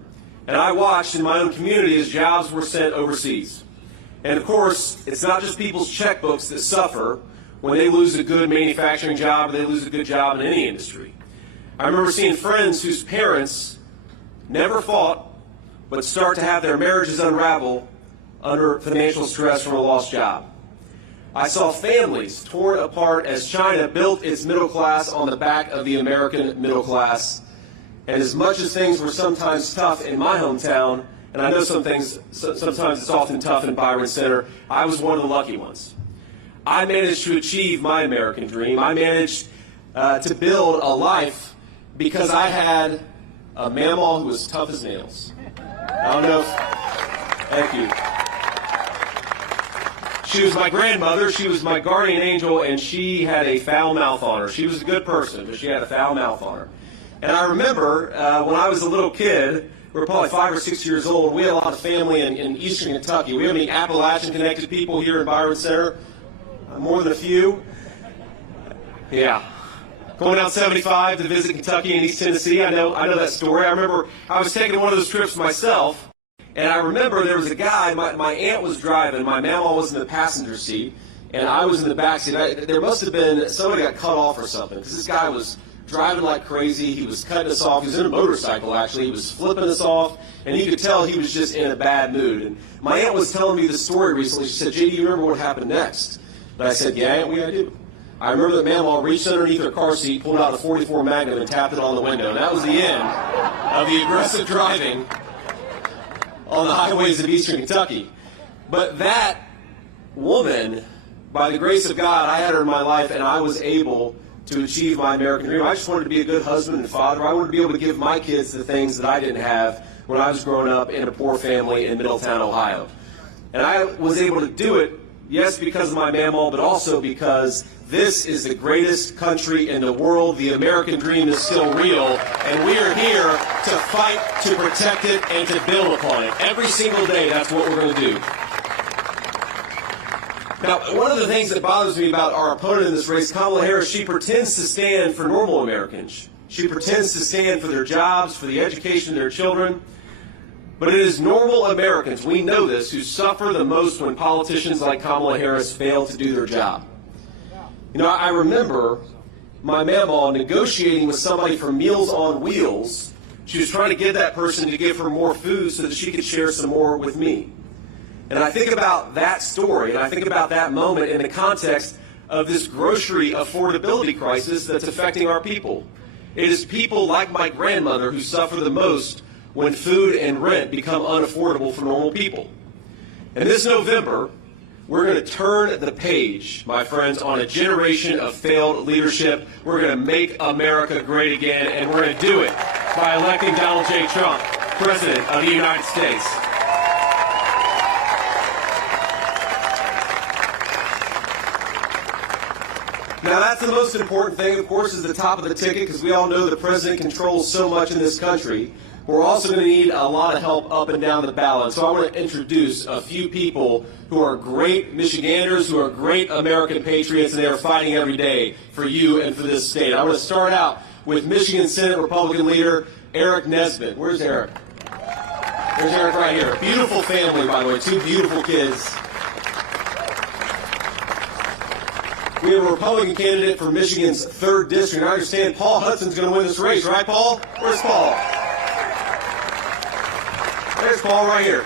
and I watched in my own community as jobs were sent overseas. And of course, it's not just people's checkbooks that suffer when they lose a good manufacturing job or they lose a good job in any industry. I remember seeing friends whose parents never fought but start to have their marriages unravel under financial stress from a lost job. I saw families torn apart as China built its middle class on the back of the American middle class. And as much as things were sometimes tough in my hometown, and I know sometimes it's often tough in Byron Center, I was one of the lucky ones. I managed to achieve my American dream. I managed to build a life because I had a mamaw who was tough as nails. I don't know if... Thank you. She was my grandmother, she was my guardian angel, and she had a foul mouth on her. She was a good person, but she had a foul mouth on her. And I remember when I was a little kid, we were probably 5 or 6 years old, we had a lot of family in eastern Kentucky. We have any Appalachian-connected people here in Byron Center? More than a few? Yeah. Going down 75 to visit Kentucky and East Tennessee, I know that story. I remember I was taking one of those trips myself, and I remember there was a guy, my aunt was driving, my mama was in the passenger seat, and I was in the back seat. There must have been, somebody got cut off or something, because this guy was driving like crazy. He was cutting us off. He was in a motorcycle, actually. He was flipping us off, and you could tell he was just in a bad mood. And my aunt was telling me this story recently. She said, "J.D., you remember what happened next?" But I said, "Yeah, Aunt, I do." I remember that Mamaw reached underneath her car seat, pulled out a .44 Magnum, and tapped it on the window. And that was the end of the aggressive driving on the highways of eastern Kentucky. But that woman, by the grace of God, I had her in my life, and I was able to achieve my American dream. I just wanted to be a good husband and father. I wanted to be able to give my kids the things that I didn't have when I was growing up in a poor family in Middletown, Ohio. And I was able to do it, yes, because of my Mamaw, but also because this is the greatest country in the world. The American dream is still real, and we are here to fight, to protect it, and to build upon it. Every single day, that's what we're going to do. Now, one of the things that bothers me about our opponent in this race, Kamala Harris, she pretends to stand for normal Americans. She pretends to stand for their jobs, for the education of their children. But it is normal Americans, we know this, who suffer the most when politicians like Kamala Harris fail to do their job. You know, I remember my Mamaw negotiating with somebody for Meals on Wheels. She was trying to get that person to give her more food so that she could share some more with me. And I think about that story, and I think about that moment in the context of this grocery affordability crisis that's affecting our people. It is people like my grandmother who suffer the most when food and rent become unaffordable for normal people. And this November, we're going to turn the page, my friends, on a generation of failed leadership. We're going to make America great again, and we're going to do it by electing Donald J. Trump, President of the United States. Now, that's the most important thing, of course, is the top of the ticket, because we all know the president controls so much in this country. We're also going to need a lot of help up and down the ballot. So I want to introduce a few people who are great Michiganders, who are great American patriots, and they are fighting every day for you and for this state. I want to start out with Michigan Senate Republican leader Eric Nesbitt. Where's Eric? There's Eric right here. Beautiful family, by the way, 2 beautiful kids. We have a Republican candidate for Michigan's 3rd district. And I understand Paul Hudson's going to win this race, right, Paul? Where's Paul? There's Paul right here.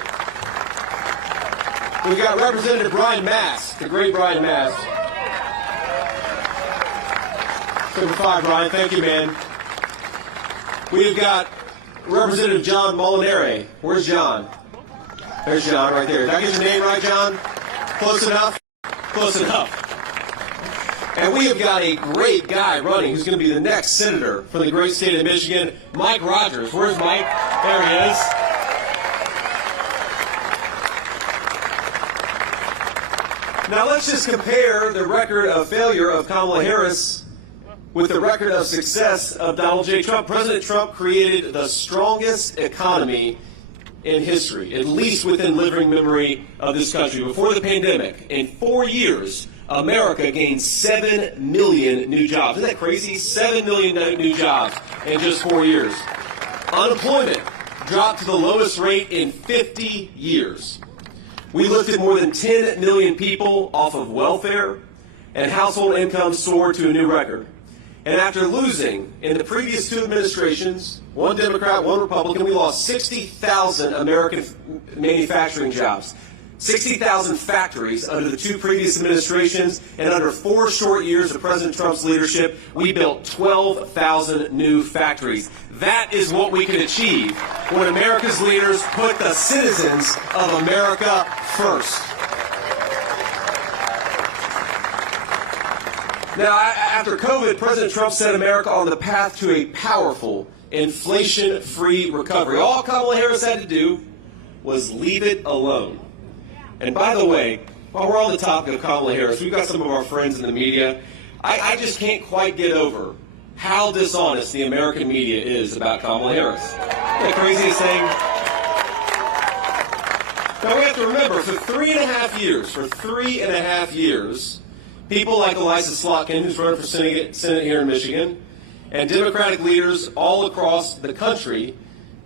We've got Representative Brian Mass, the great Brian Mass. Number 5, Brian. Thank you, man. We've got Representative John Molinari. Where's John? There's John right there. Did I get your name right, John? Close enough? Close enough. And we have got a great guy running who's going to be the next senator from the great state of Michigan, Mike Rogers. Where's Mike? There he is. Now let's just compare the record of failure of Kamala Harris with the record of success of Donald J. Trump. President Trump created the strongest economy in history, at least within living memory of this country. Before the pandemic, in 4 years, America gained 7 million new jobs. Isn't that crazy? 7 million new jobs in just 4 years. Unemployment dropped to the lowest rate in 50 years. We lifted more than 10 million people off of welfare, and household incomes soared to a new record. And after losing in the previous 2 administrations, 1 Democrat, 1 Republican, we lost 60,000 American manufacturing jobs. 60,000 factories under the 2 previous administrations, and under 4 short years of President Trump's leadership, we built 12,000 new factories. That is what we can achieve when America's leaders put the citizens of America first. Now, after COVID, President Trump set America on the path to a powerful, inflation-free recovery. All Kamala Harris had to do was leave it alone. And by the way, while we're on the topic of Kamala Harris, we've got some of our friends in the media. I just can't quite get over how dishonest the American media is about Kamala Harris. The craziest thing. Now we have to remember, for 3.5 years, people like Elisa Slotkin, who's running for Senate here in Michigan, and Democratic leaders all across the country,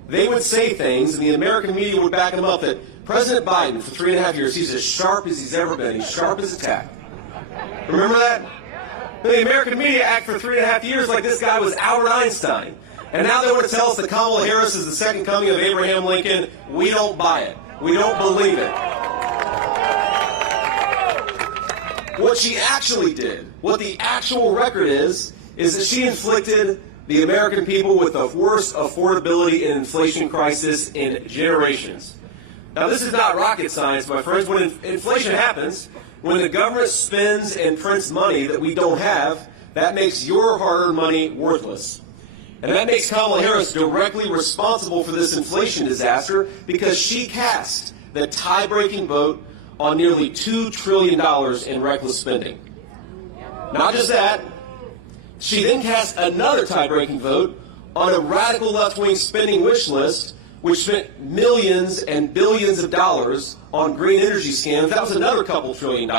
they would say things, and the American media would back them up, that President Biden, for 3.5 years, he's as sharp as he's ever been. He's sharp as a tack. Remember that? The American media act for 3.5 years like this guy was Albert Einstein. And now they want to tell us that Kamala Harris is the second coming of Abraham Lincoln. We don't buy it. We don't believe it. What she actually did, what the actual record is that she inflicted the American people with the worst affordability and inflation crisis in generations. Now, this is not rocket science, my friends. When inflation happens, when the government spends and prints money that we don't have, that makes your hard-earned money worthless. And that makes Kamala Harris directly responsible for this inflation disaster because she cast the tie-breaking vote on nearly $2 trillion in reckless spending. Not just that, she then cast another tie-breaking vote on a radical left-wing spending wish list, which spent millions and billions of dollars on green energy scams. That was another couple $1 trillion.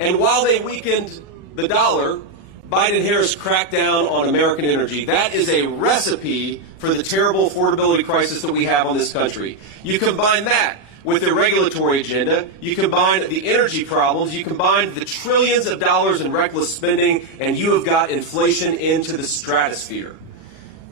And while they weakened the dollar, Biden and Harris cracked down on American energy. That is a recipe for the terrible affordability crisis that we have on this country. You combine that with the regulatory agenda, you combine the energy problems, you combine the trillions of dollars in reckless spending, and you have got inflation into the stratosphere.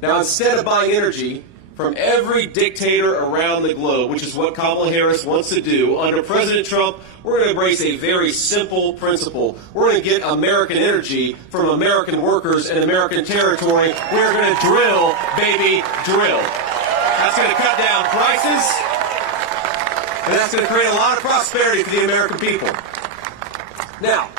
Now, instead of buying energy from every dictator around the globe, which is what Kamala Harris wants to do, under President Trump, we're going to embrace a very simple principle. We're going to get American energy from American workers in American territory. We're going to drill, baby, drill. That's going to cut down prices, and that's going to create a lot of prosperity for the American people. Now,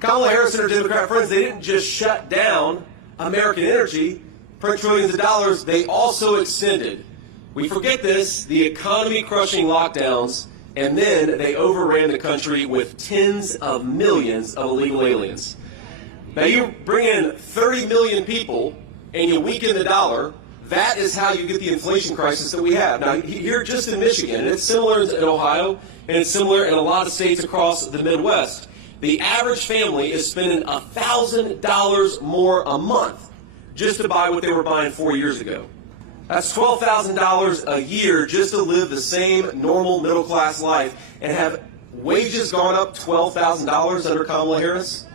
Kamala Harris and her Democrat friends, they didn't just shut down American energy, print trillions of dollars, they also extended, we forget this, the economy-crushing lockdowns, and then they overran the country with tens of millions of illegal aliens. Now you bring in 30 million people and you weaken the dollar, that is how you get the inflation crisis that we have. Now here just in Michigan, and it's similar in Ohio, and it's similar in a lot of states across the Midwest, the average family is spending $1,000 more a month just to buy what they were buying 4 years ago. That's $12,000 a year just to live the same normal middle-class life. And have wages gone up $12,000 under Kamala Harris?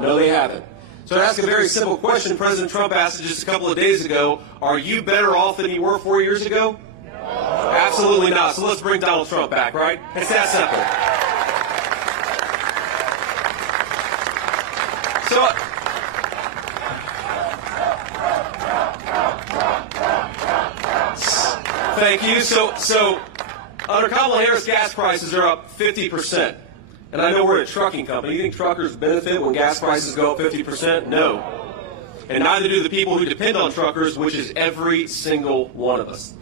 No, they haven't. So to ask a very simple question, President Trump asked it just a couple of days ago, are you better off than you were 4 years ago? No. Absolutely not. So let's bring Donald Trump back, right? It's that simple. So, thank you. So under Kamala Harris, gas prices are up 50%. And I know we're a trucking company. You think truckers benefit when gas prices go up 50%? No. And neither do the people who depend on truckers, which is every single one of us.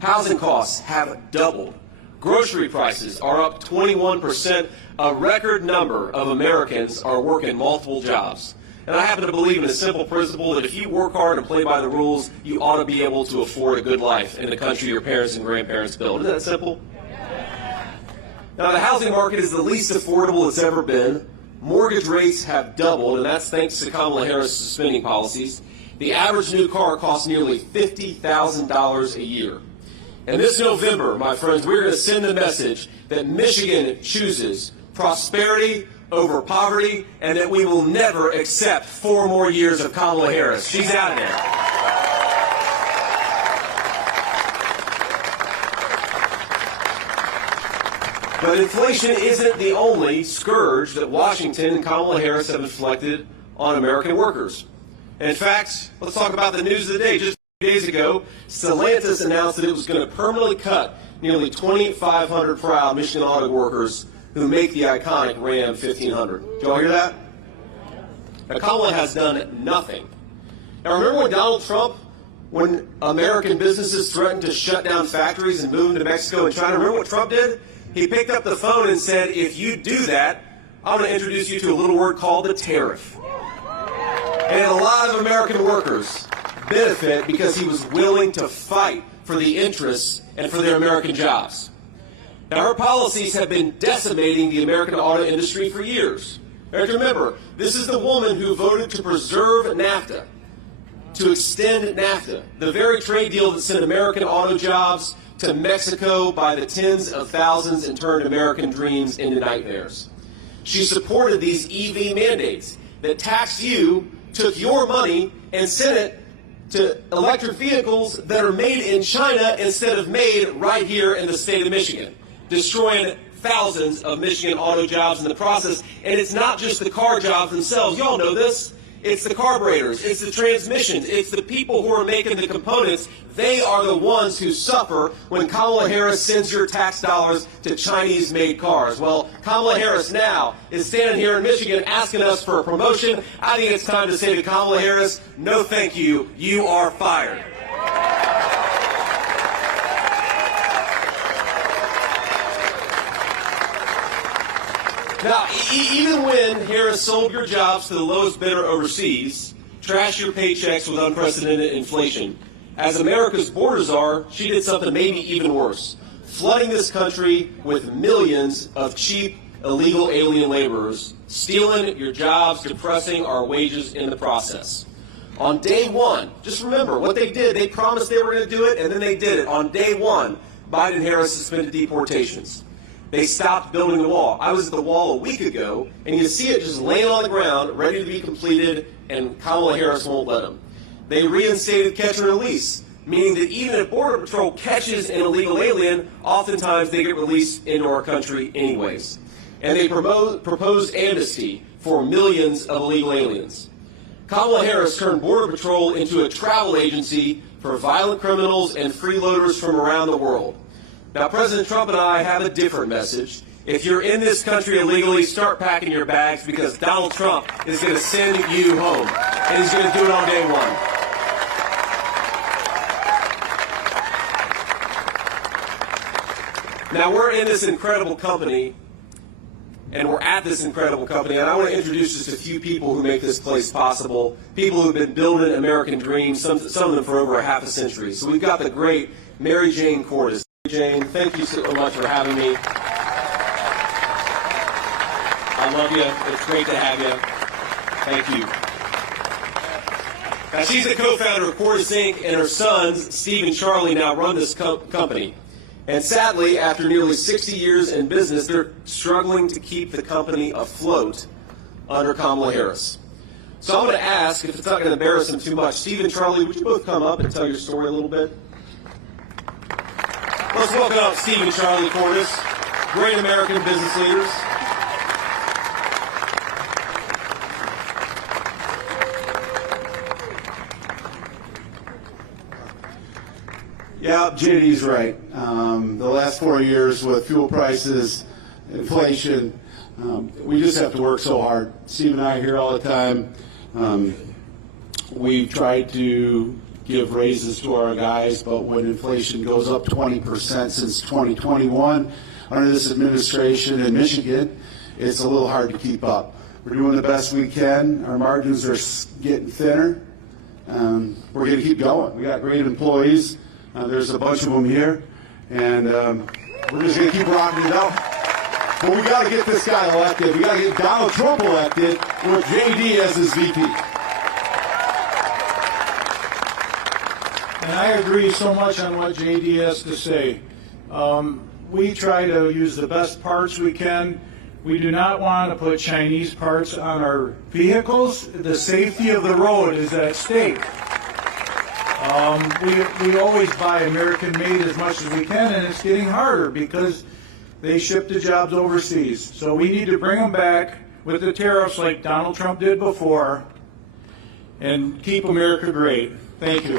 Housing costs have doubled. Grocery prices are up 21%. A record number of Americans are working multiple jobs. And I happen to believe in a simple principle that if you work hard and play by the rules, you ought to be able to afford a good life in the country your parents and grandparents built. Isn't that simple? Now, the housing market is the least affordable it's ever been. Mortgage rates have doubled, and that's thanks to Kamala Harris' spending policies. The average new car costs nearly $50,000 a year. And this November, my friends, we're going to send the message that Michigan chooses prosperity over poverty, and that we will never accept 4 more years of Kamala Harris. She's out of there. But inflation isn't the only scourge that Washington and Kamala Harris have inflicted on American workers. And in fact, let's talk about the news of the day. Just a few days ago, Stellantis announced that it was going to permanently cut nearly 2,500 proud Michigan auto workers who make the iconic Ram 1500. Did y'all hear that? Now, Kamala has done nothing. Now, remember when Donald Trump, when American businesses threatened to shut down factories and move them to Mexico and China, remember what Trump did? He picked up the phone and said, if you do that, I'm going to introduce you to a little word called a tariff. And a lot of American workers benefit because he was willing to fight for the interests and for their American jobs. Now, her policies have been decimating the American auto industry for years. You have to remember, this is the woman who voted to preserve NAFTA, to extend NAFTA, the very trade deal that sent American auto jobs to Mexico by the tens of thousands and turned American dreams into nightmares. She supported these EV mandates that taxed you, took your money, and sent it to electric vehicles that are made in China instead of made right here in the state of Michigan, destroying thousands of Michigan auto jobs in the process. And it's not just the car jobs themselves. Y'all know this. It's the carburetors, it's the transmissions, it's the people who are making the components. They are the ones who suffer when Kamala Harris sends your tax dollars to Chinese-made cars. Well, Kamala Harris now is standing here in Michigan asking us for a promotion. I think it's time to say to Kamala Harris, no thank you, you are fired. Now, even when Harris sold your jobs to the lowest bidder overseas, trashed your paychecks with unprecedented inflation, as America's borders are, she did something maybe even worse, flooding this country with millions of cheap, illegal alien laborers, stealing your jobs, depressing our wages in the process. On day one, just remember what they did. They promised they were going to do it, and then they did it. On day one, Biden-Harris suspended deportations. They stopped building the wall. I was at the wall a week ago, and you see it just laying on the ground, ready to be completed, and Kamala Harris won't let them. They reinstated catch and release, meaning that even if Border Patrol catches an illegal alien, oftentimes they get released into our country anyways. And they proposed amnesty for millions of illegal aliens. Kamala Harris turned Border Patrol into a travel agency for violent criminals and freeloaders from around the world. Now, President Trump and I have a different message. If you're in this country illegally, start packing your bags because Donald Trump is going to send you home, and he's going to do it on day one. Now, we're in this incredible company, and we're at this incredible company, and I want to introduce just a few people who make this place possible, people who have been building American dreams, some of them for over a half a century. So we've got the great Mary Jane Cordes. Jane, thank you so much for having me. I love you. It's great to have you. Thank you. Now, she's the co-founder of Cordes Inc., and her sons, Steve and Charlie, now run this company. And sadly, after nearly 60 years in business, they're struggling to keep the company afloat under Kamala Harris. So I'm going to ask, if it's not going to embarrass them too much, Steve and Charlie, would you both come up and tell your story a little bit? Let's welcome up Steve and Charlie Cordes, great American business leaders. Yeah, JD's right. The last 4 years with fuel prices, inflation, we just have to work so hard. Steve and I are here all the time. We've tried to give raises to our guys, but when inflation goes up 20% since 2021 under this administration in Michigan, it's a little hard to keep up. We're doing the best we can. Our margins are getting thinner. We're going to keep going. We got great employees. There's a bunch of them here, and we're just going to keep rocking it out. But we got to get this guy elected. We got to get Donald Trump elected with J.D. as his VP. And I agree so much on what J.D. has to say. We try to use the best parts we can. We do not want to put Chinese parts on our vehicles. The safety of the road is at stake. We always buy American-made as much as we can, and it's getting harder because they ship the jobs overseas. So we need to bring them back with the tariffs like Donald Trump did before and keep America great. Thank you.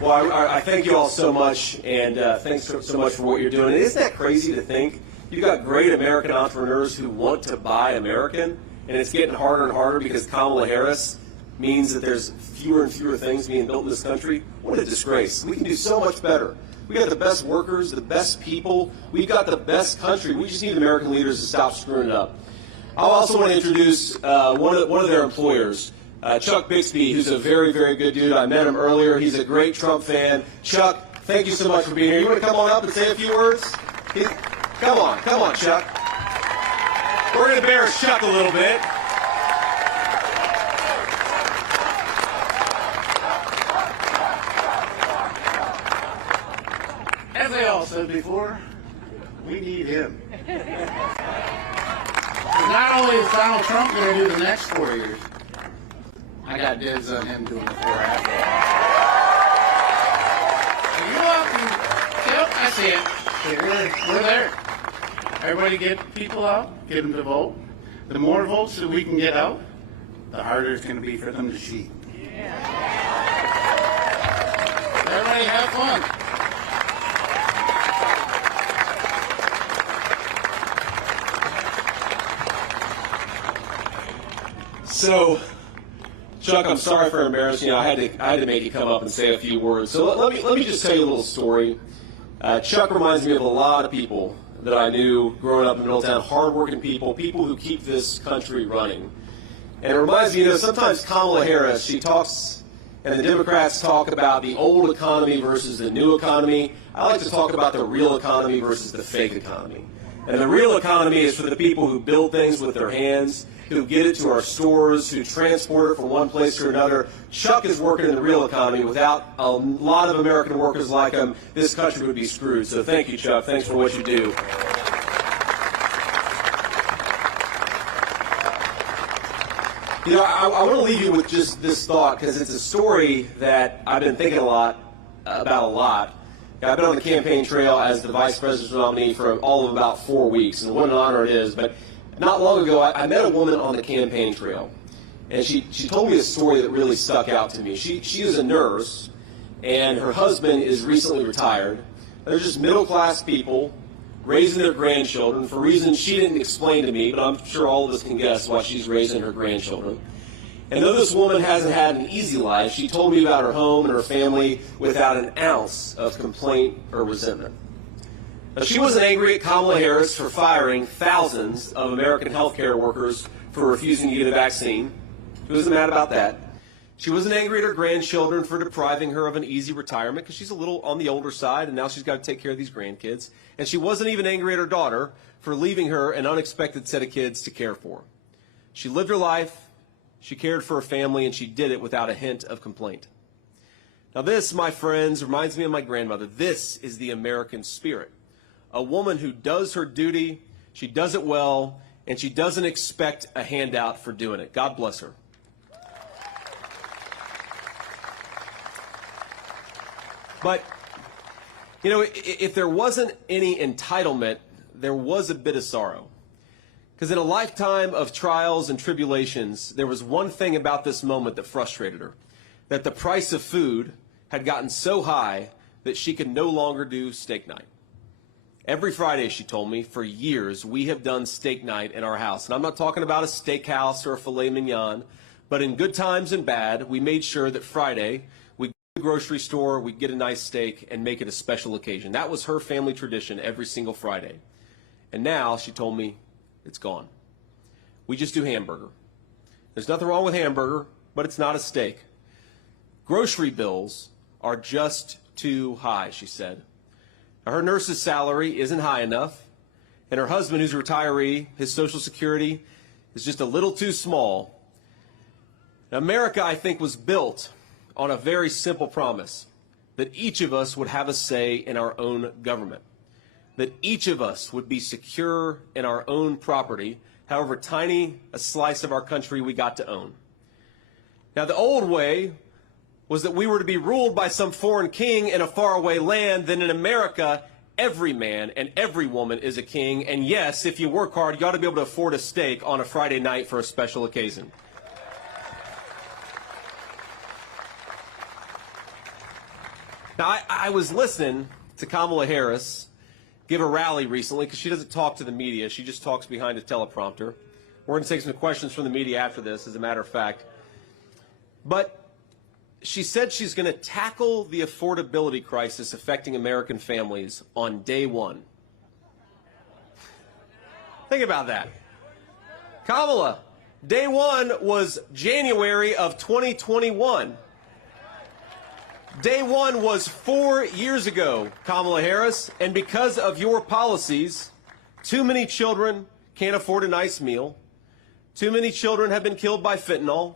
Well, I thank you all so much, and thanks so much for what you're doing. And isn't that crazy to think? You've got great American entrepreneurs who want to buy American, and it's getting harder and harder because Kamala Harris means that there's fewer and fewer things being built in this country. What a disgrace. We can do so much better. We got the best workers, the best people. We've got the best country. We just need American leaders to stop screwing it up. I also want to introduce one of their employers, Chuck Bixby, who's a very, very good dude. I met him earlier. He's a great Trump fan. Chuck, thank you so much for being here. You want to come on up and say a few words? Come on, Chuck. We're going to embarrass Chuck a little bit. As I all said before, we need him. Not only is Donald Trump going to do the next 4 years, I got dibs on him doing before after. So you up and, yep, I see it. So we're there. Everybody get people out, get them to vote. The more votes that we can get out, the harder it's going to be for them to cheat. Everybody have fun. So, Chuck, I'm sorry for embarrassing you. I had to make you come up and say a few words. So let me just tell you a little story. Chuck reminds me of a lot of people that I knew growing up in Middletown, hardworking people, people who keep this country running. And it reminds me, sometimes Kamala Harris, she talks, and the Democrats talk about the old economy versus the new economy. I like to talk about the real economy versus the fake economy. And the real economy is for the people who build things with their hands, who get it to our stores, who transport it from one place to another. Chuck is working in the real economy. Without a lot of American workers like him, this country would be screwed. So thank you, Chuck. Thanks for what you do. I want to leave you with just this thought, because it's a story that I've been thinking about a lot. I've been on the campaign trail as the vice presidential nominee for all of about 4 weeks, and what an honor it is. But not long ago, I met a woman on the campaign trail, and she told me a story that really stuck out to me. She is a nurse, and her husband is recently retired. They're just middle-class people raising their grandchildren for reasons she didn't explain to me, but I'm sure all of us can guess why she's raising her grandchildren. And though this woman hasn't had an easy life, she told me about her home and her family without an ounce of complaint or resentment. Now, she wasn't angry at Kamala Harris for firing thousands of American healthcare workers for refusing to get a vaccine. She wasn't mad about that. She wasn't angry at her grandchildren for depriving her of an easy retirement, because she's a little on the older side and now she's got to take care of these grandkids. And she wasn't even angry at her daughter for leaving her an unexpected set of kids to care for. She lived her life, she cared for her family, and she did it without a hint of complaint. Now this, my friends, reminds me of my grandmother. This is the American spirit. A woman who does her duty, she does it well, and she doesn't expect a handout for doing it. God bless her. But, if there wasn't any entitlement, there was a bit of sorrow. Because in a lifetime of trials and tribulations, there was one thing about this moment that frustrated her. That the price of food had gotten so high that she could no longer do steak night. Every Friday, she told me, for years, we have done steak night in our house. And I'm not talking about a steakhouse or a filet mignon, but in good times and bad, we made sure that Friday, we'd go to the grocery store, we'd get a nice steak, and make it a special occasion. That was her family tradition every single Friday. And now, she told me, it's gone. We just do hamburger. There's nothing wrong with hamburger, but it's not a steak. Grocery bills are just too high, she said. Her nurse's salary isn't high enough, and her husband, who's a retiree, his Social Security is just a little too small. Now, America, I think, was built on a very simple promise, that each of us would have a say in our own government, that each of us would be secure in our own property, however tiny a slice of our country we got to own. Now, the old way was that we were to be ruled by some foreign king in a faraway land. Then in America, every man and every woman is a king. And yes, if you work hard, you ought to be able to afford a steak on a Friday night for a special occasion. Now, I was listening to Kamala Harris give a rally recently, because she doesn't talk to the media. She just talks behind a teleprompter. We're going to take some questions from the media after this, as a matter of fact. But she said she's going to tackle the affordability crisis affecting American families on day one. Think about that. Kamala, day one was January of 2021. Day one was 4 years ago, Kamala Harris, and because of your policies, too many children can't afford a nice meal. Too many children have been killed by fentanyl.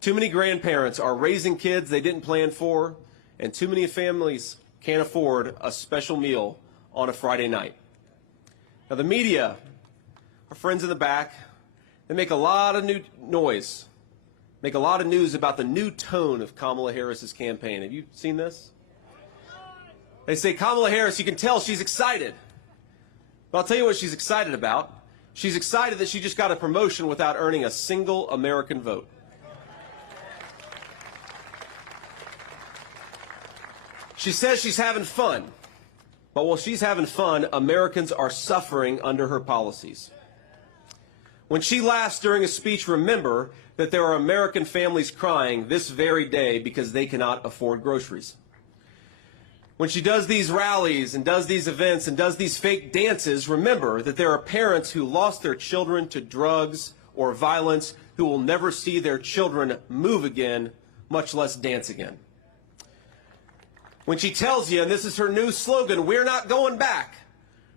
Too many grandparents are raising kids they didn't plan for, and too many families can't afford a special meal on a Friday night. Now, the media, our friends in the back, they make a lot of new noise make a lot of news about the new tone of Kamala Harris's campaign. Have you seen this? They say, Kamala Harris, you can tell she's excited. But I'll tell you what she's excited about. She's excited that she just got a promotion without earning a single American vote. She says she's having fun. But while she's having fun, Americans are suffering under her policies. When she laughs during a speech, remember that there are American families crying this very day because they cannot afford groceries. When she does these rallies and does these events and does these fake dances, remember that there are parents who lost their children to drugs or violence who will never see their children move again, much less dance again. When she tells you, and this is her new slogan, we're not going back,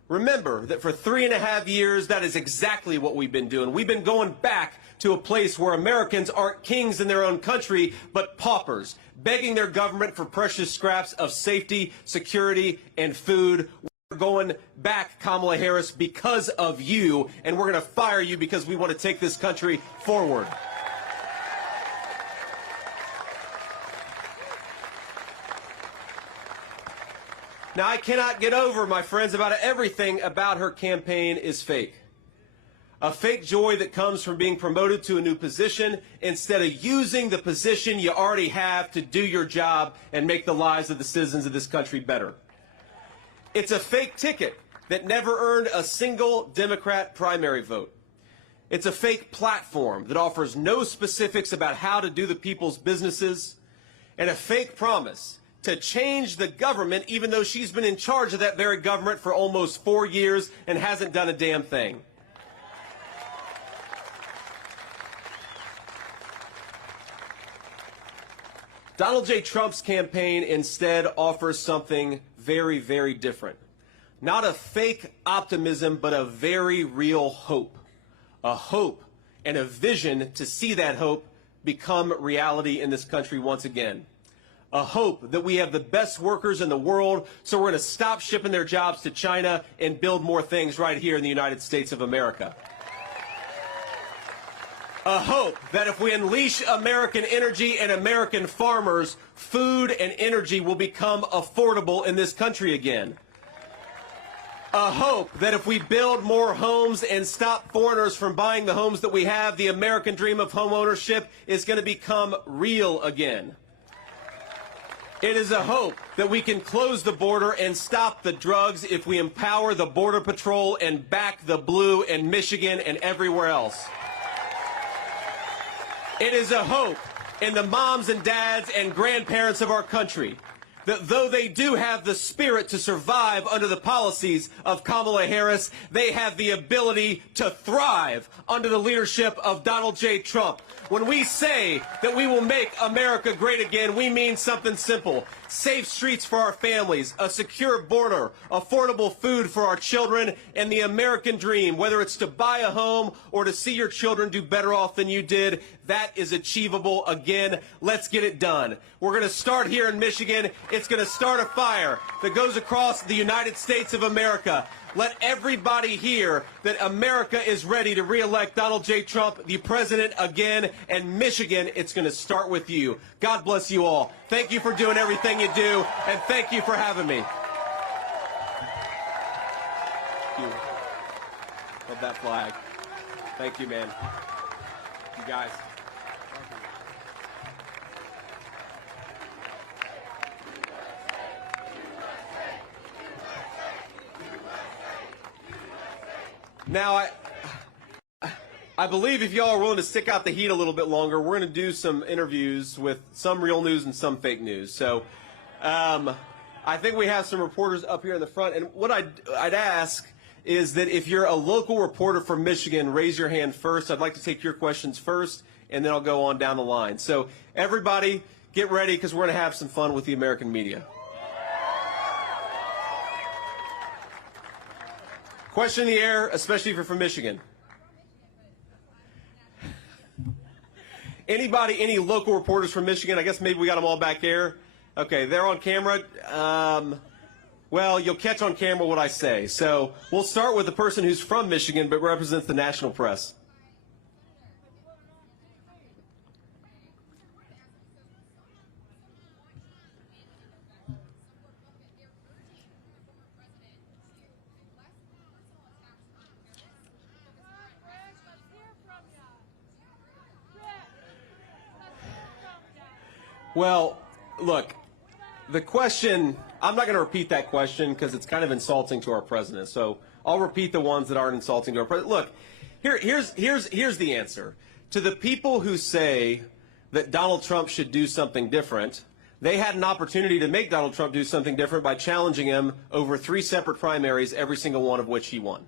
remember that for 3.5 years, that is exactly what we've been doing. We've been going back to a place where Americans aren't kings in their own country, but paupers, begging their government for precious scraps of safety, security, and food. We're going back, Kamala Harris, because of you, and we're going to fire you because we want to take this country forward. Now, I cannot get over, my friends, about everything about her campaign is fake. A fake joy that comes from being promoted to a new position instead of using the position you already have to do your job and make the lives of the citizens of this country better. It's a fake ticket that never earned a single Democrat primary vote. It's a fake platform that offers no specifics about how to do the people's businesses, and a fake promise to change the government even though she's been in charge of that very government for almost 4 years and hasn't done a damn thing. Donald J. Trump's campaign instead offers something very, very different. Not a fake optimism, but a very real hope. A hope and a vision to see that hope become reality in this country once again. A hope that we have the best workers in the world, so we're going to stop shipping their jobs to China and build more things right here in the United States of America. A hope that if we unleash American energy and American farmers, food and energy will become affordable in this country again. A hope that if we build more homes and stop foreigners from buying the homes that we have, the American dream of home ownership is going to become real again. It is a hope that we can close the border and stop the drugs if we empower the Border Patrol and back the blue in Michigan and everywhere else. It is a hope in the moms and dads and grandparents of our country that though they do have the spirit to survive under the policies of Kamala Harris, they have the ability to thrive under the leadership of Donald J. Trump. When we say that we will make America great again, we mean something simple. Safe streets for our families, a secure border, affordable food for our children, and the American dream, whether it's to buy a home or to see your children do better off than you did, that is achievable again. Let's get it done. We're going to start here in Michigan. It's going to start a fire that goes across the United States of America. Let everybody hear that America is ready to re-elect Donald J. Trump, the president, again. And Michigan, it's going to start with you. God bless you all. Thank you for doing everything you do, and thank you for having me. Thank you. Love that flag. Thank you, man. You guys. Now, I believe if y'all are willing to stick out the heat a little bit longer, we're going to do some interviews with some real news and some fake news. So I think we have some reporters up here in the front. And what I'd ask is that if you're a local reporter from Michigan, raise your hand first. I'd like to take your questions first, and then I'll go on down the line. So everybody, get ready because we're going to have some fun with the American media. Question in the air, especially if you're from Michigan. Anybody, any local reporters from Michigan? I guess maybe we got them all back there. Okay, they're on camera. Well, you'll catch on camera what I say. So we'll start with the person who's from Michigan but represents the national press. Well, look, the question, I'm not going to repeat that question because it's kind of insulting to our president. So I'll repeat the ones that aren't insulting to our president. Look, here's the answer. To the people who say that Donald Trump should do something different, they had an opportunity to make Donald Trump do something different by challenging him over 3 separate primaries, every single one of which he won.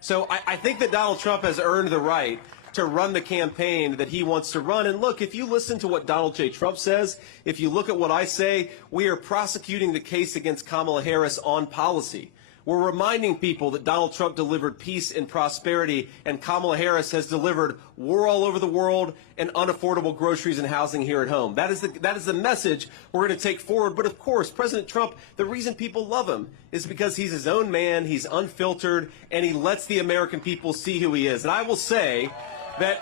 So I think that Donald Trump has earned the right to run the campaign that he wants to run. And look, if you listen to what Donald J. Trump says, if you look at what I say, we are prosecuting the case against Kamala Harris on policy. We're reminding people that Donald Trump delivered peace and prosperity, and Kamala Harris has delivered war all over the world and unaffordable groceries and housing here at home. That is the message we're going to take forward. But of course, President Trump, the reason people love him is because he's his own man, he's unfiltered, and he lets the American people see who he is. And I will say that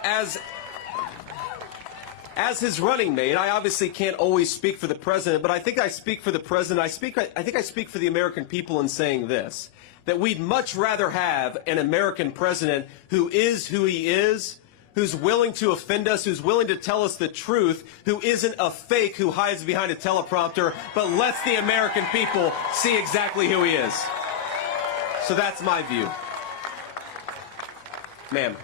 as his running mate, I obviously can't always speak for the president, but I think I speak for the president. I think I speak for the American people in saying this, that we'd much rather have an American president who is who he is, who's willing to offend us, who's willing to tell us the truth, who isn't a fake who hides behind a teleprompter, but lets the American people see exactly who he is. So that's my view. Ma'am.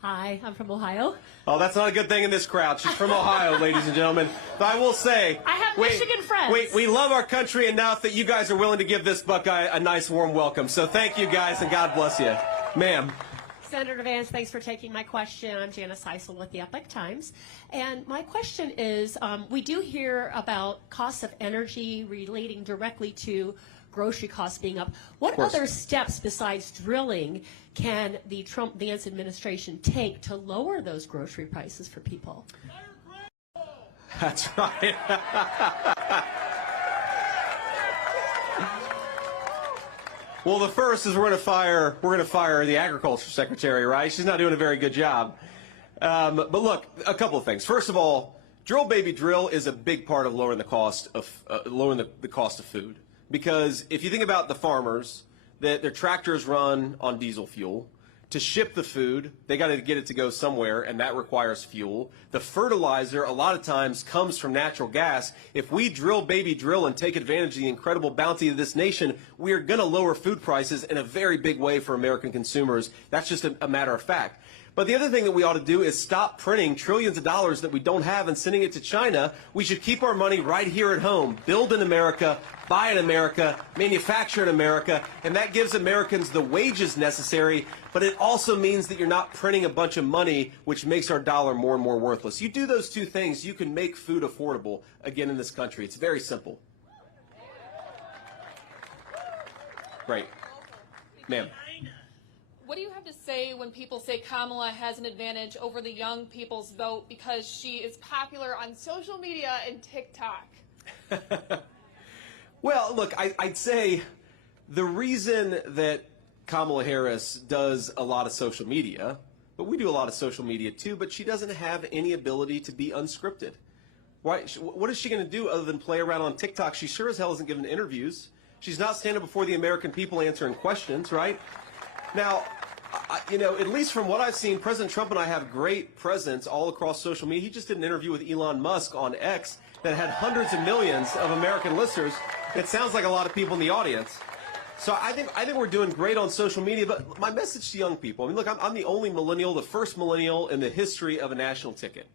Hi, I'm from Ohio. Oh, that's not a good thing in this crowd. She's from Ohio, ladies and gentlemen. But I will say, I have Michigan friends. We love our country enough that you guys are willing to give this Buckeye a nice warm welcome. So thank you guys, and God bless you. Ma'am. Senator Vance, thanks for taking my question. I'm Janice Heisel with the Epoch Times. And my question is, we do hear about costs of energy relating directly to grocery costs being up. What other steps besides drilling can the Trump-Vance administration take to lower those grocery prices for people? That's right. Well, the first is we're going to fire the agriculture secretary, right? She's not doing a very good job. But look, a couple of things. First of all, drill baby drill is a big part of lowering the cost of the cost of food. Because if you think about the farmers, that their tractors run on diesel fuel. To ship the food, they got to get it to go somewhere, and that requires fuel. The fertilizer, a lot of times, comes from natural gas. If we drill baby drill and take advantage of the incredible bounty of this nation, we are going to lower food prices in a very big way for American consumers. That's just a matter of fact. But the other thing that we ought to do is stop printing trillions of dollars that we don't have and sending it to China. We should keep our money right here at home. Build in America, buy in America, manufacture in America, and that gives Americans the wages necessary, but it also means that you're not printing a bunch of money, which makes our dollar more and more worthless. You do those two things, you can make food affordable again in this country. It's very simple. Great. Ma'am. What do you have to say when people say Kamala has an advantage over the young people's vote because she is popular on social media and TikTok? Well, look, I'd say the reason that Kamala Harris does a lot of social media, but we do a lot of social media too, but she doesn't have any ability to be unscripted. Why? What is she going to do other than play around on TikTok? She sure as hell isn't giving interviews. She's not standing before the American people answering questions, right? Now, at least from what I've seen, President Trump and I have great presence all across social media. He just did an interview with Elon Musk on X that had hundreds of millions of American listeners. It sounds like a lot of people in the audience. So I think we're doing great on social media. But my message to young people, I mean, look, I'm the only millennial, the first millennial in the history of a national ticket.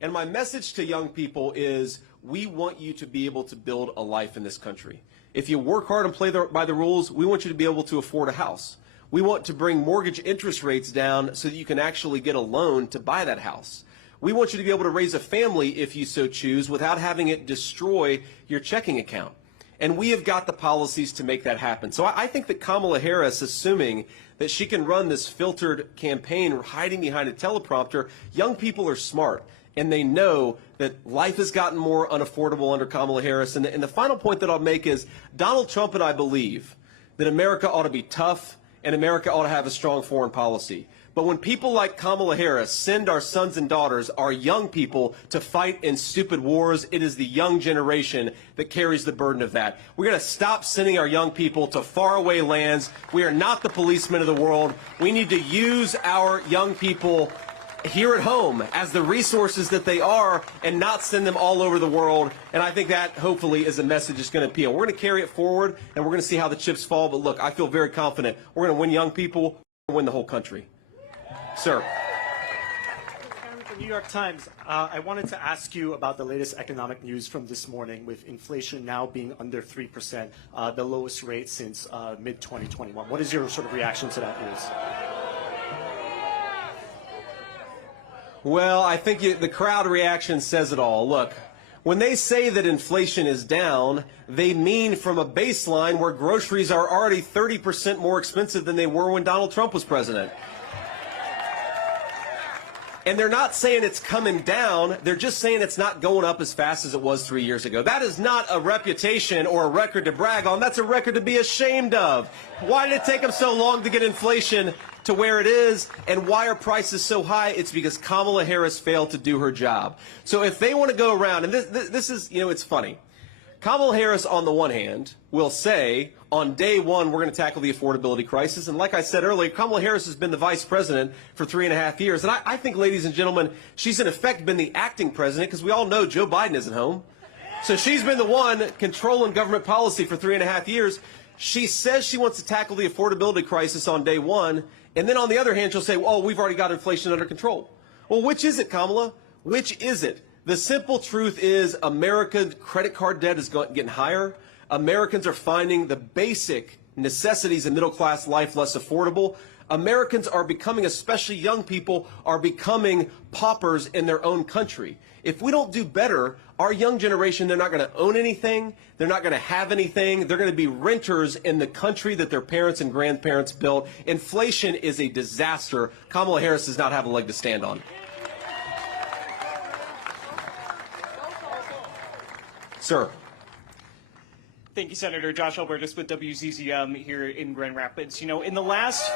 And my message to young people is we want you to be able to build a life in this country. If you work hard and play by the rules, we want you to be able to afford a house. We want to bring mortgage interest rates down so that you can actually get a loan to buy that house. We want you to be able to raise a family if you so choose without having it destroy your checking account. And we have got the policies to make that happen. So I think that Kamala Harris, assuming that she can run this filtered campaign hiding behind a teleprompter, young people are smart. And they know that life has gotten more unaffordable under Kamala Harris. And the final point that I'll make is Donald Trump and I believe that America ought to be tough and America ought to have a strong foreign policy. But when people like Kamala Harris send our sons and daughters, our young people, to fight in stupid wars, it is the young generation that carries the burden of that. We're going to stop sending our young people to faraway lands. We are not the policemen of the world. We need to use our young people here at home as the resources that they are and not send them all over the world. And I think that hopefully is a message that's going to appeal. We're going to carry it forward, and we're going to see how the chips fall. But look, I feel very confident we're going to win young people, we're going to win the whole country. Sir. The New York Times, I wanted to ask you about the latest economic news from this morning, with inflation now being under 3%, the lowest rate since mid-2021. What is your sort of reaction to that news? Well, I think the crowd reaction says it all. Look, when they say that inflation is down, they mean from a baseline where groceries are already 30% more expensive than they were when Donald Trump was president. And they're not saying it's coming down, they're just saying it's not going up as fast as it was 3 years ago. That is not a reputation or a record to brag on, that's a record to be ashamed of. Why did it take them so long to get inflation to where it is, and why are prices so high? It's because Kamala Harris failed to do her job. So if they want to go around, and this is, you know, it's funny. Kamala Harris, on the one hand, will say, on day one, we're going to tackle the affordability crisis. And like I said earlier, Kamala Harris has been the vice president for 3.5 years. And I think, ladies and gentlemen, she's in effect been the acting president, because we all know Joe Biden isn't home. So she's been the one controlling government policy for 3.5 years. She says she wants to tackle the affordability crisis on day one. And then on the other hand, she'll say, oh, we've already got inflation under control. Well, which is it, Kamala? Which is it? The simple truth is American credit card debt is getting higher. Americans are finding the basic necessities of middle-class life less affordable. Americans are becoming, especially young people, are becoming paupers in their own country. If we don't do better, our young generation, they're not going to own anything. They're not going to have anything. They're going to be renters in the country that their parents and grandparents built. Inflation is a disaster. Kamala Harris does not have a leg to stand on. Sir. Thank you, Senator. Josh Albertus with WZZM here in Grand Rapids. You know, in the last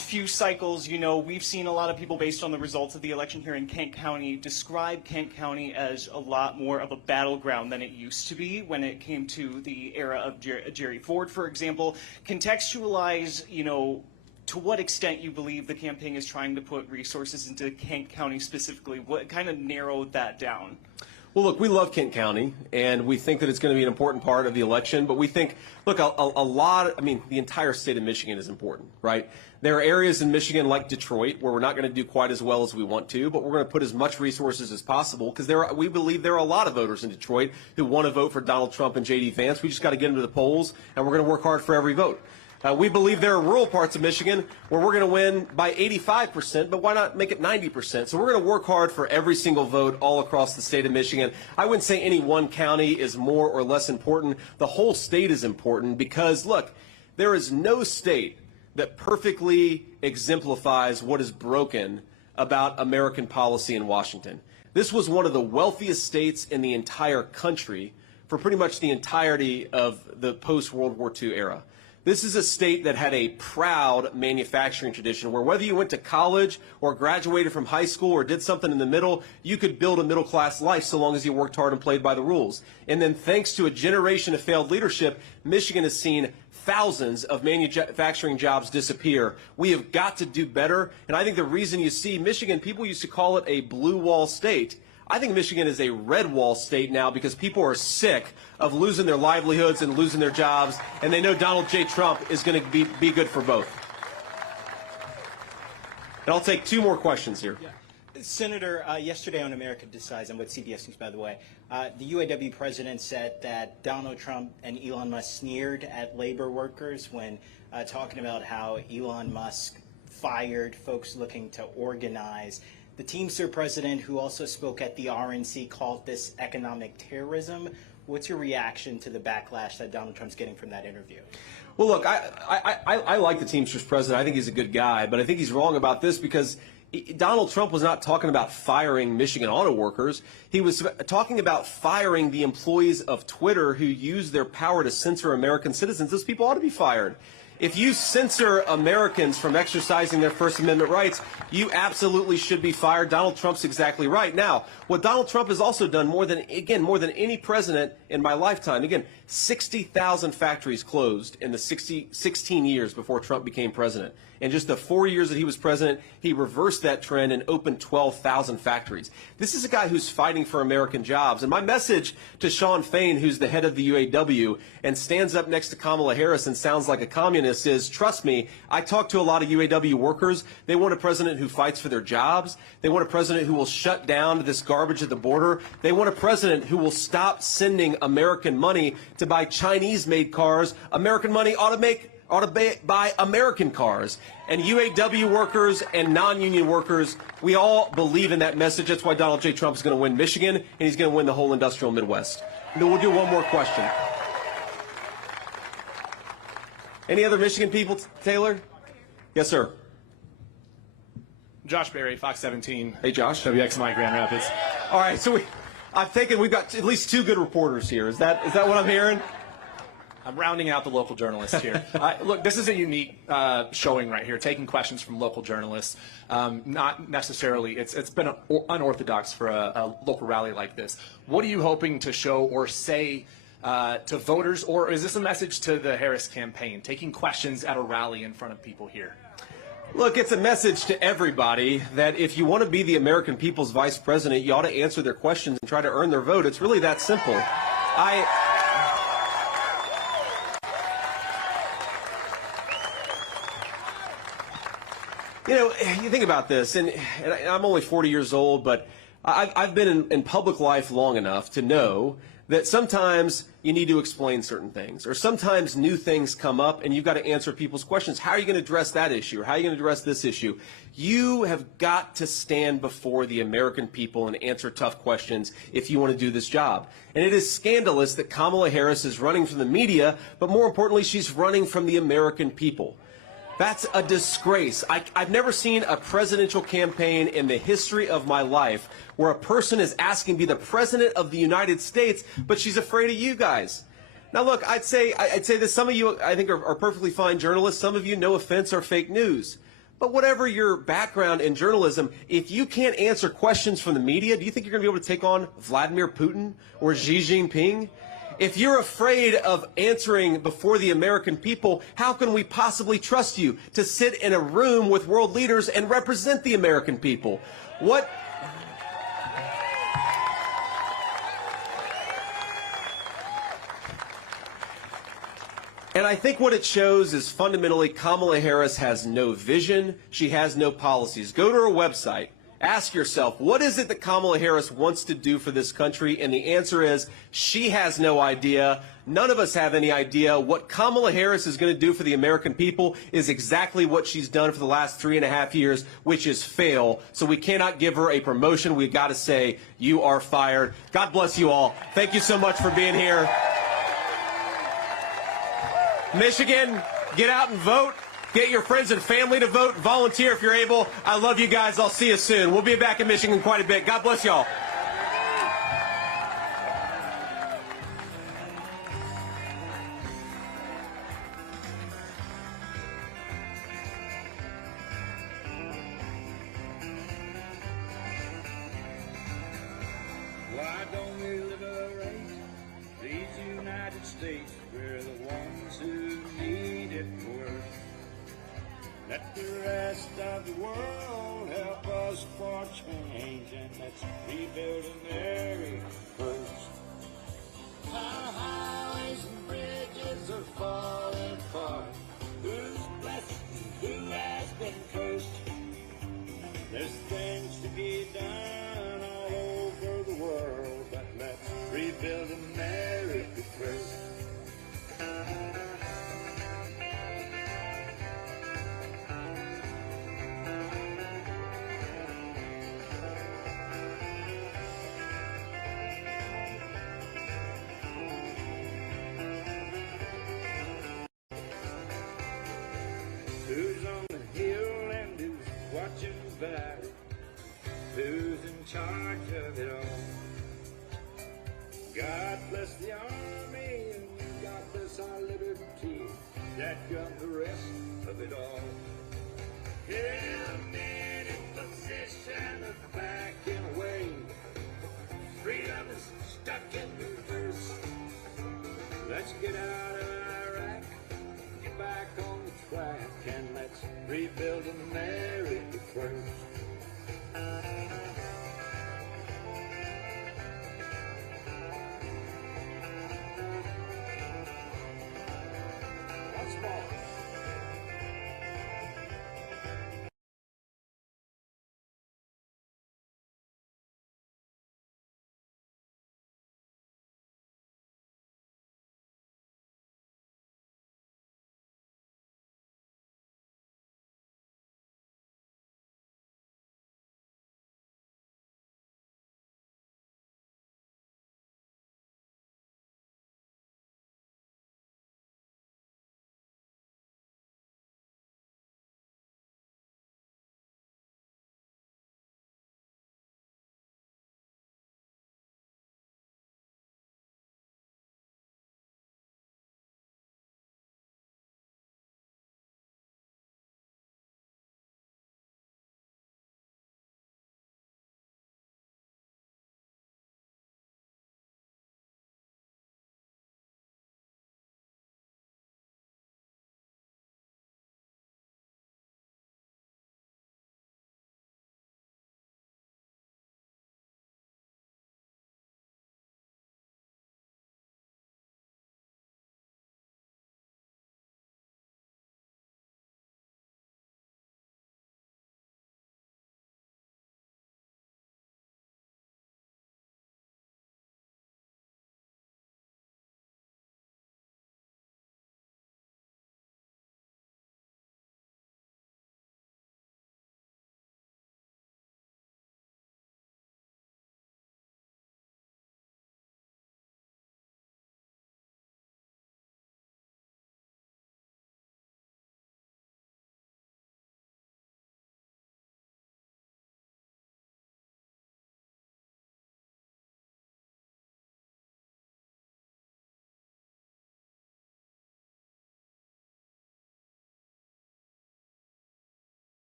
few cycles, you know, we've seen a lot of people, based on the results of the election here in Kent County, describe Kent County as a lot more of a battleground than it used to be when it came to the era of Jerry Ford, for example. Contextualize, you know, to what extent you believe the campaign is trying to put resources into Kent County specifically. What kind of narrowed that down? Well, look, we love Kent County, and we think that it's going to be an important part of the election. But we think, look, the entire state of Michigan is important, right? There are areas in Michigan like Detroit where we're not going to do quite as well as we want to, but we're going to put as much resources as possible because we believe there are a lot of voters in Detroit who want to vote for Donald Trump and J.D. Vance. We just got to get them to the polls, and we're going to work hard for every vote. We believe there are rural parts of Michigan where we're going to win by 85%, but why not make it 90%? So we're going to work hard for every single vote all across the state of Michigan. I wouldn't say any one county is more or less important. The whole state is important because, look, there is no state that perfectly exemplifies what is broken about American policy in Washington. This was one of the wealthiest states in the entire country for pretty much the entirety of the post-World War II era. This is a state that had a proud manufacturing tradition where whether you went to college or graduated from high school or did something in the middle, you could build a middle-class life so long as you worked hard and played by the rules. And then thanks to a generation of failed leadership, Michigan has seen thousands of manufacturing jobs disappear. We have got to do better. And I think the reason you see Michigan, people used to call it a blue wall state. I think Michigan is a red wall state now because people are sick of losing their livelihoods and losing their jobs, and they know Donald J. Trump is going to be good for both. And I'll take two more questions here. Yeah. Senator, yesterday on America Decides, I'm with CBS News, by the way, the UAW president said that Donald Trump and Elon Musk sneered at labor workers when talking about how Elon Musk fired folks looking to organize. The Teamster president, who also spoke at the RNC, called this economic terrorism. What's your reaction to the backlash that Donald Trump's getting from that interview? Well, look, I like the Teamsters president. I think he's a good guy, but I think he's wrong about this because Donald Trump was not talking about firing Michigan auto workers. He was talking about firing the employees of Twitter who use their power to censor American citizens. Those people ought to be fired. If you censor Americans from exercising their First Amendment rights, you absolutely should be fired. Donald Trump's exactly right. Now, what Donald Trump has also done more than any president in my lifetime, again, 60,000 factories closed in the 16 years before Trump became president. In just the 4 years that he was president, he reversed that trend and opened 12,000 factories. This is a guy who's fighting for American jobs. And my message to Sean Fain, who's the head of the UAW and stands up next to Kamala Harris and sounds like a communist, is, trust me, I talk to a lot of UAW workers. They want a president who fights for their jobs. They want a president who will shut down this garbage at the border. They want a president who will stop sending American money to buy Chinese-made cars. American money ought to buy American cars. And UAW workers and non-union workers, we all believe in that message. That's why Donald J. Trump is going to win Michigan, and he's going to win the whole industrial Midwest. And we'll do one more question. Any other Michigan people, Taylor? Yes, sir. Josh Berry, Fox 17. Hey, Josh. WXMI Grand Rapids. All right, so we've got at least 2 good reporters here. Is that what I'm hearing? I'm rounding out the local journalists here. Look, this is a unique showing right here, taking questions from local journalists. Not necessarily, it's been unorthodox for a local rally like this. What are you hoping to show or say to voters, or is this a message to the Harris campaign, taking questions at a rally in front of people here? Look, it's a message to everybody that if you want to be the American people's vice president, you ought to answer their questions and try to earn their vote. It's really that simple. You know, you think about this, and I'm only 40 years old, but I've been in public life long enough to know that sometimes you need to explain certain things, or sometimes new things come up and you've got to answer people's questions. How are you going to address that issue, or how are you going to address this issue? You have got to stand before the American people and answer tough questions if you want to do this job. And it is scandalous that Kamala Harris is running from the media, but more importantly, she's running from the American people. That's a disgrace. I've never seen a presidential campaign in the history of my life where a person is asking to be the president of the United States, but she's afraid of you guys. Now, look, I'd say that some of you, I think, are perfectly fine journalists. Some of you, no offense, are fake news. But whatever your background in journalism, if you can't answer questions from the media, do you think you're going to be able to take on Vladimir Putin or Xi Jinping? If you're afraid of answering before the American people, how can we possibly trust you to sit in a room with world leaders and represent the American people? What? And I think what it shows is fundamentally Kamala Harris has no vision. She has no policies. Go to her website. Ask yourself, what is it that Kamala Harris wants to do for this country? And the answer is, she has no idea. None of us have any idea. What Kamala Harris is going to do for the American people is exactly what she's done for the last 3.5 years, which is fail. So we cannot give her a promotion. We've got to say, you are fired. God bless you all. Thank you so much for being here. Michigan, get out and vote. Get your friends and family to vote. Volunteer if you're able. I love you guys. I'll see you soon. We'll be back in Michigan quite a bit. God bless y'all. Why don't we liberate these United States? We're the ones who need it worst. Let the rest of the world help us for change, and let's rebuild America first. Our highways and bridges are falling apart. Who's blessed and who has been cursed? There's things to be done all over the world, but let's rebuild America first. Who's on the hill and who's watching the valley? Who's in charge of it all? God bless the army and God bless our liberty. That got the rest get out of Iraq, get back on the track, and let's rebuild America first.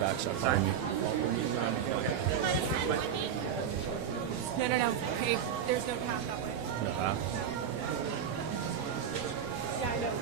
back, so follow me. No. Hey, there's no path that way. No path? Yeah, I know.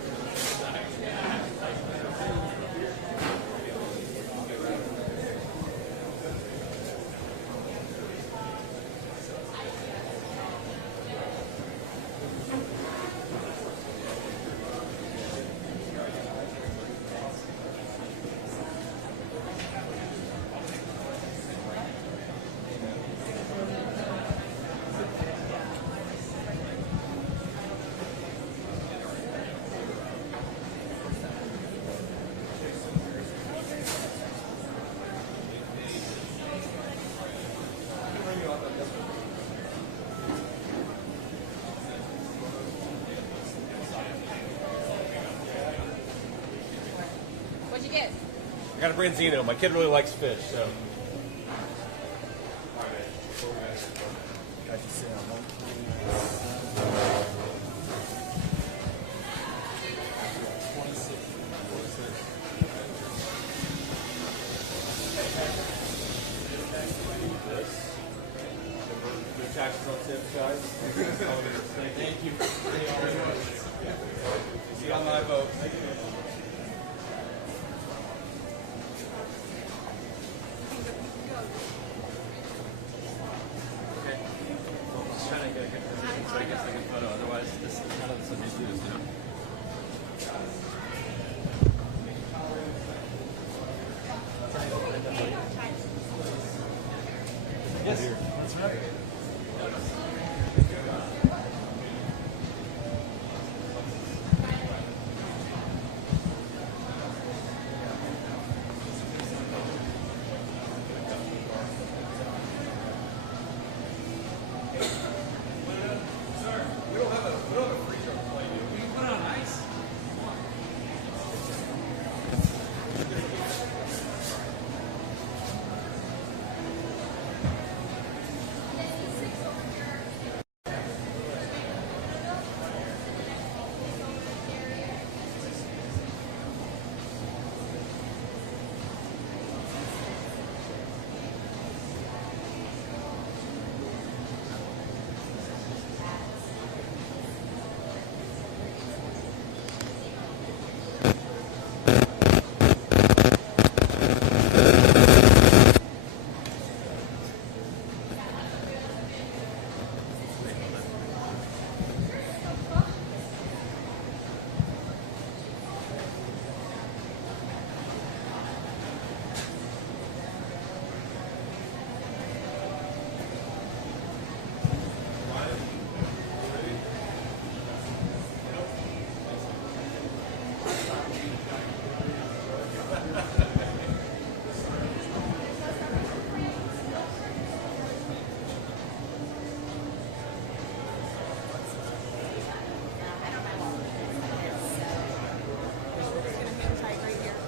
What'd you get? I got a branzino. My kid really likes fish, so. Taxes on tips, guys. Thank you. See you on my boat. Yes, that's right.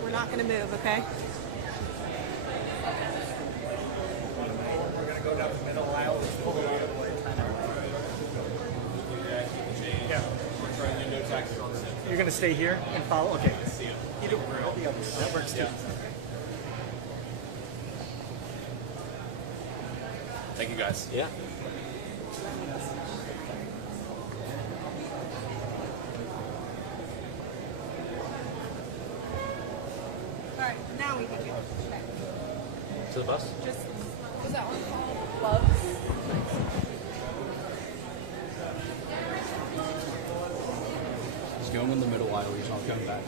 We're not going to move, okay? We're going to go down the middle aisle and pull it out of the way. Yeah. We're trying to do no taxes on tips. You're going to stay here and follow? Okay. Eat a grill. That works too. Thank you, guys. Yeah. All right, now we can do it. To the bus? Just, was that one called gloves? Just go in the middle aisle. He's not coming back.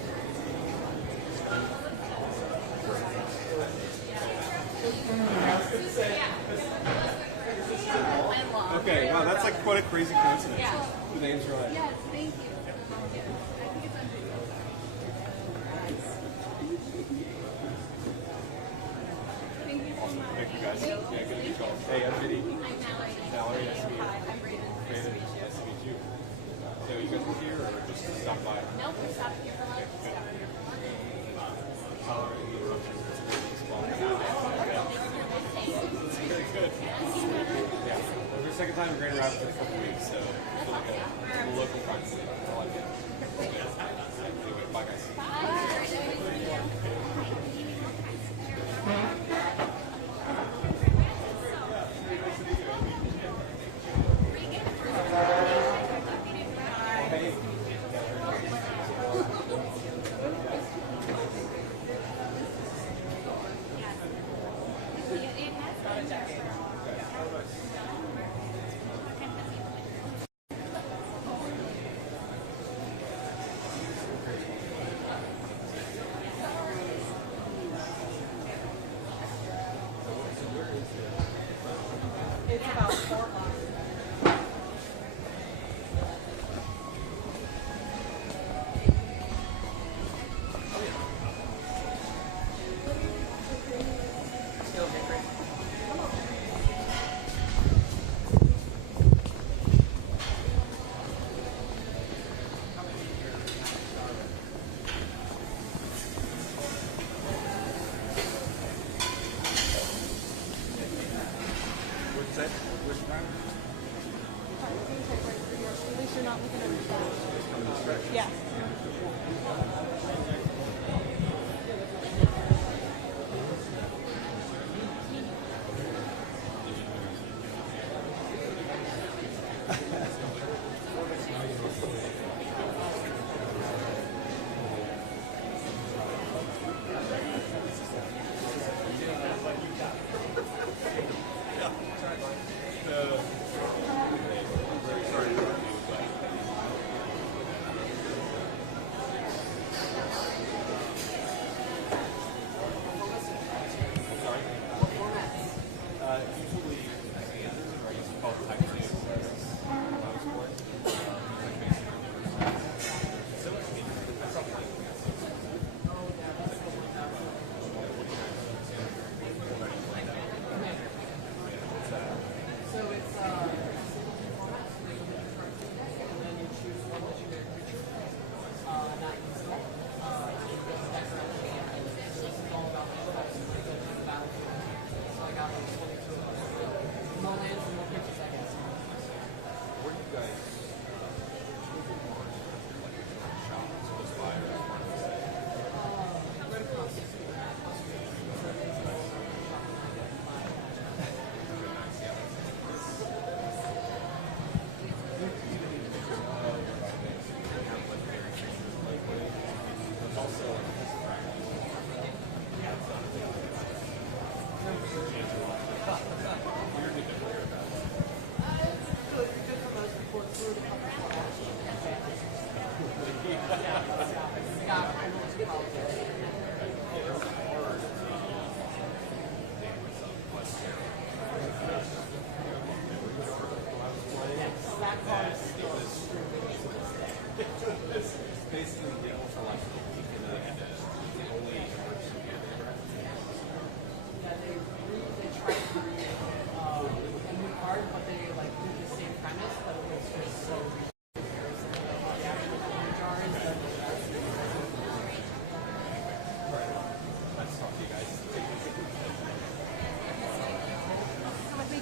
Okay, wow, that's like quite a crazy coincidence. Yeah. The name's right. Yes, thank you. Awesome. Thank you, guys. Yeah, good to meet you all. Hey, I'm Vinny. Valerie, nice to meet you. I'm Brandon. Brandon, nice to meet you. So you guys were here or just stopped by? Nope, we stopped here for lunch. Good. Yeah. It was your second time in Grand Rapids in a couple weeks, so I feel like a local friend. I like it. Anyway, bye guys. Bye.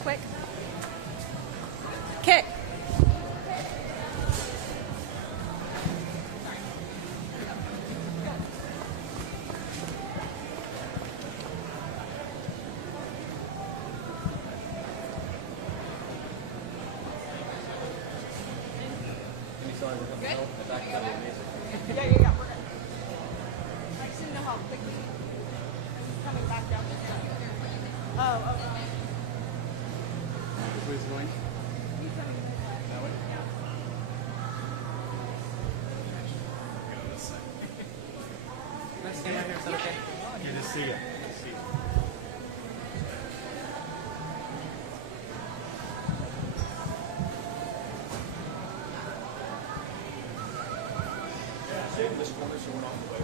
Quick. Kick. Yeah, we're good. I just didn't know how quickly it's coming back down this side. Oh. Which way is it going? He's coming this way. That way? Yeah. Nice to get out here. Is that okay? Good to see you. Good to see you. Save this corner so we're not in the way.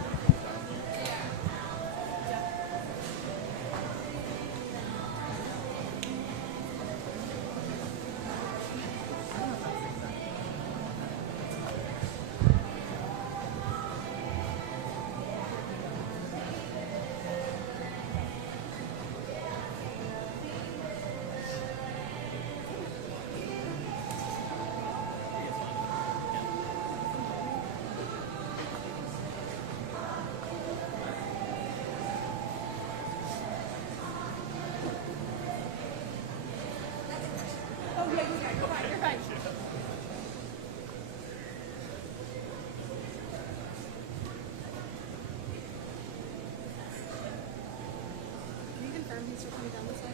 Oh, yeah, you're fine. You're fine. Can you confirm he's still coming down this way?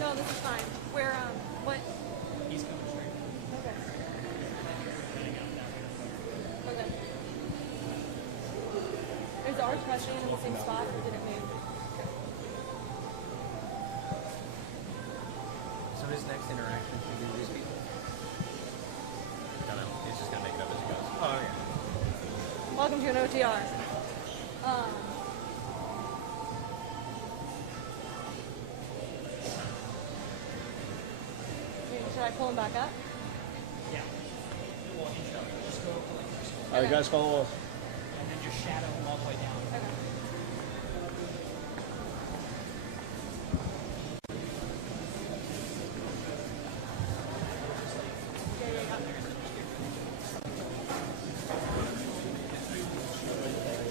No, this is fine. Where, what? He's coming straight. Okay. Okay. Is the arch resting in the same spot, or did it move? So his next interaction should be with these people? No, he's just going to make it up as he goes. Oh, yeah. Welcome to an OTR. Should I pull him back up? All right, guys, follow us. just shadow him all the way down. Okay.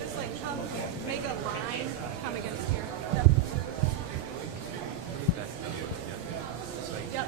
Just like make a line come against here. Yep. Yep.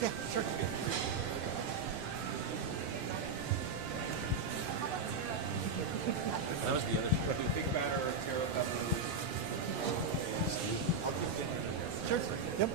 Yeah, sure. That was the other show. Big batter, taro peppers. Sure. Yep.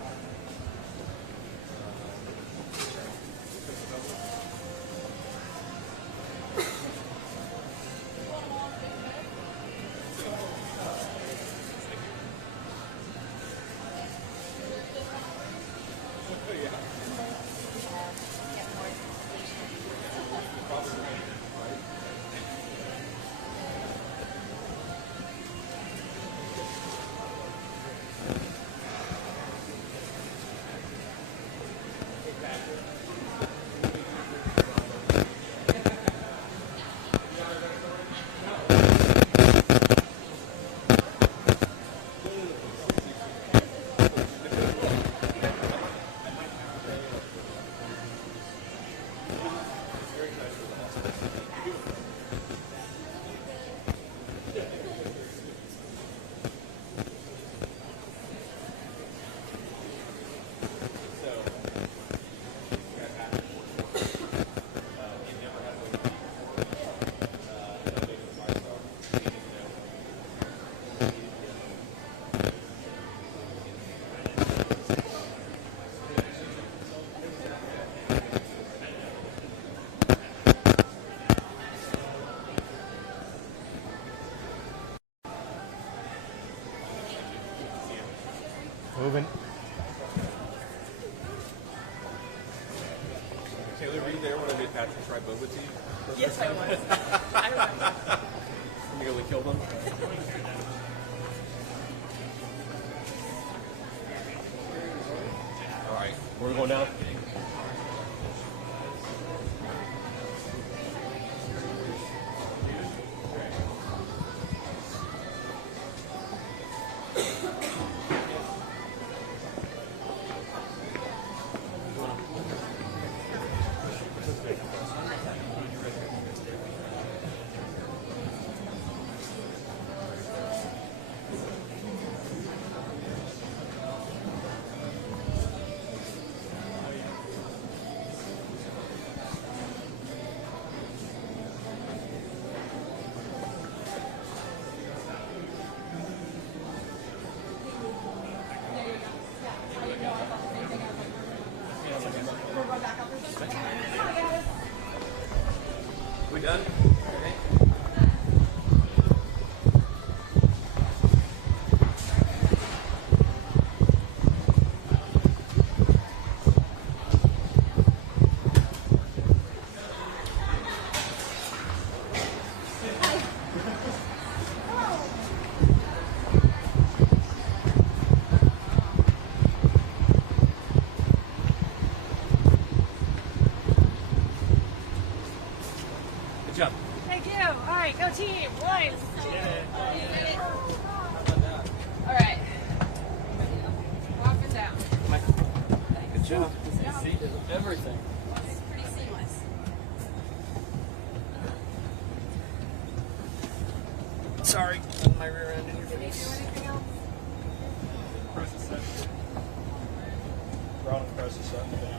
Moving. Taylor, were you there when I made Patrick try boba tea? Yes, I was. I remember. You nearly killed him? All right, where are we going now? We done? Good job. Thank you. All right, go team. Boys. All right. Walk it down. Good job. Everything. It's pretty seamless. Sorry, my rear end in your Did you do anything else? Press the set. Brown and press the set.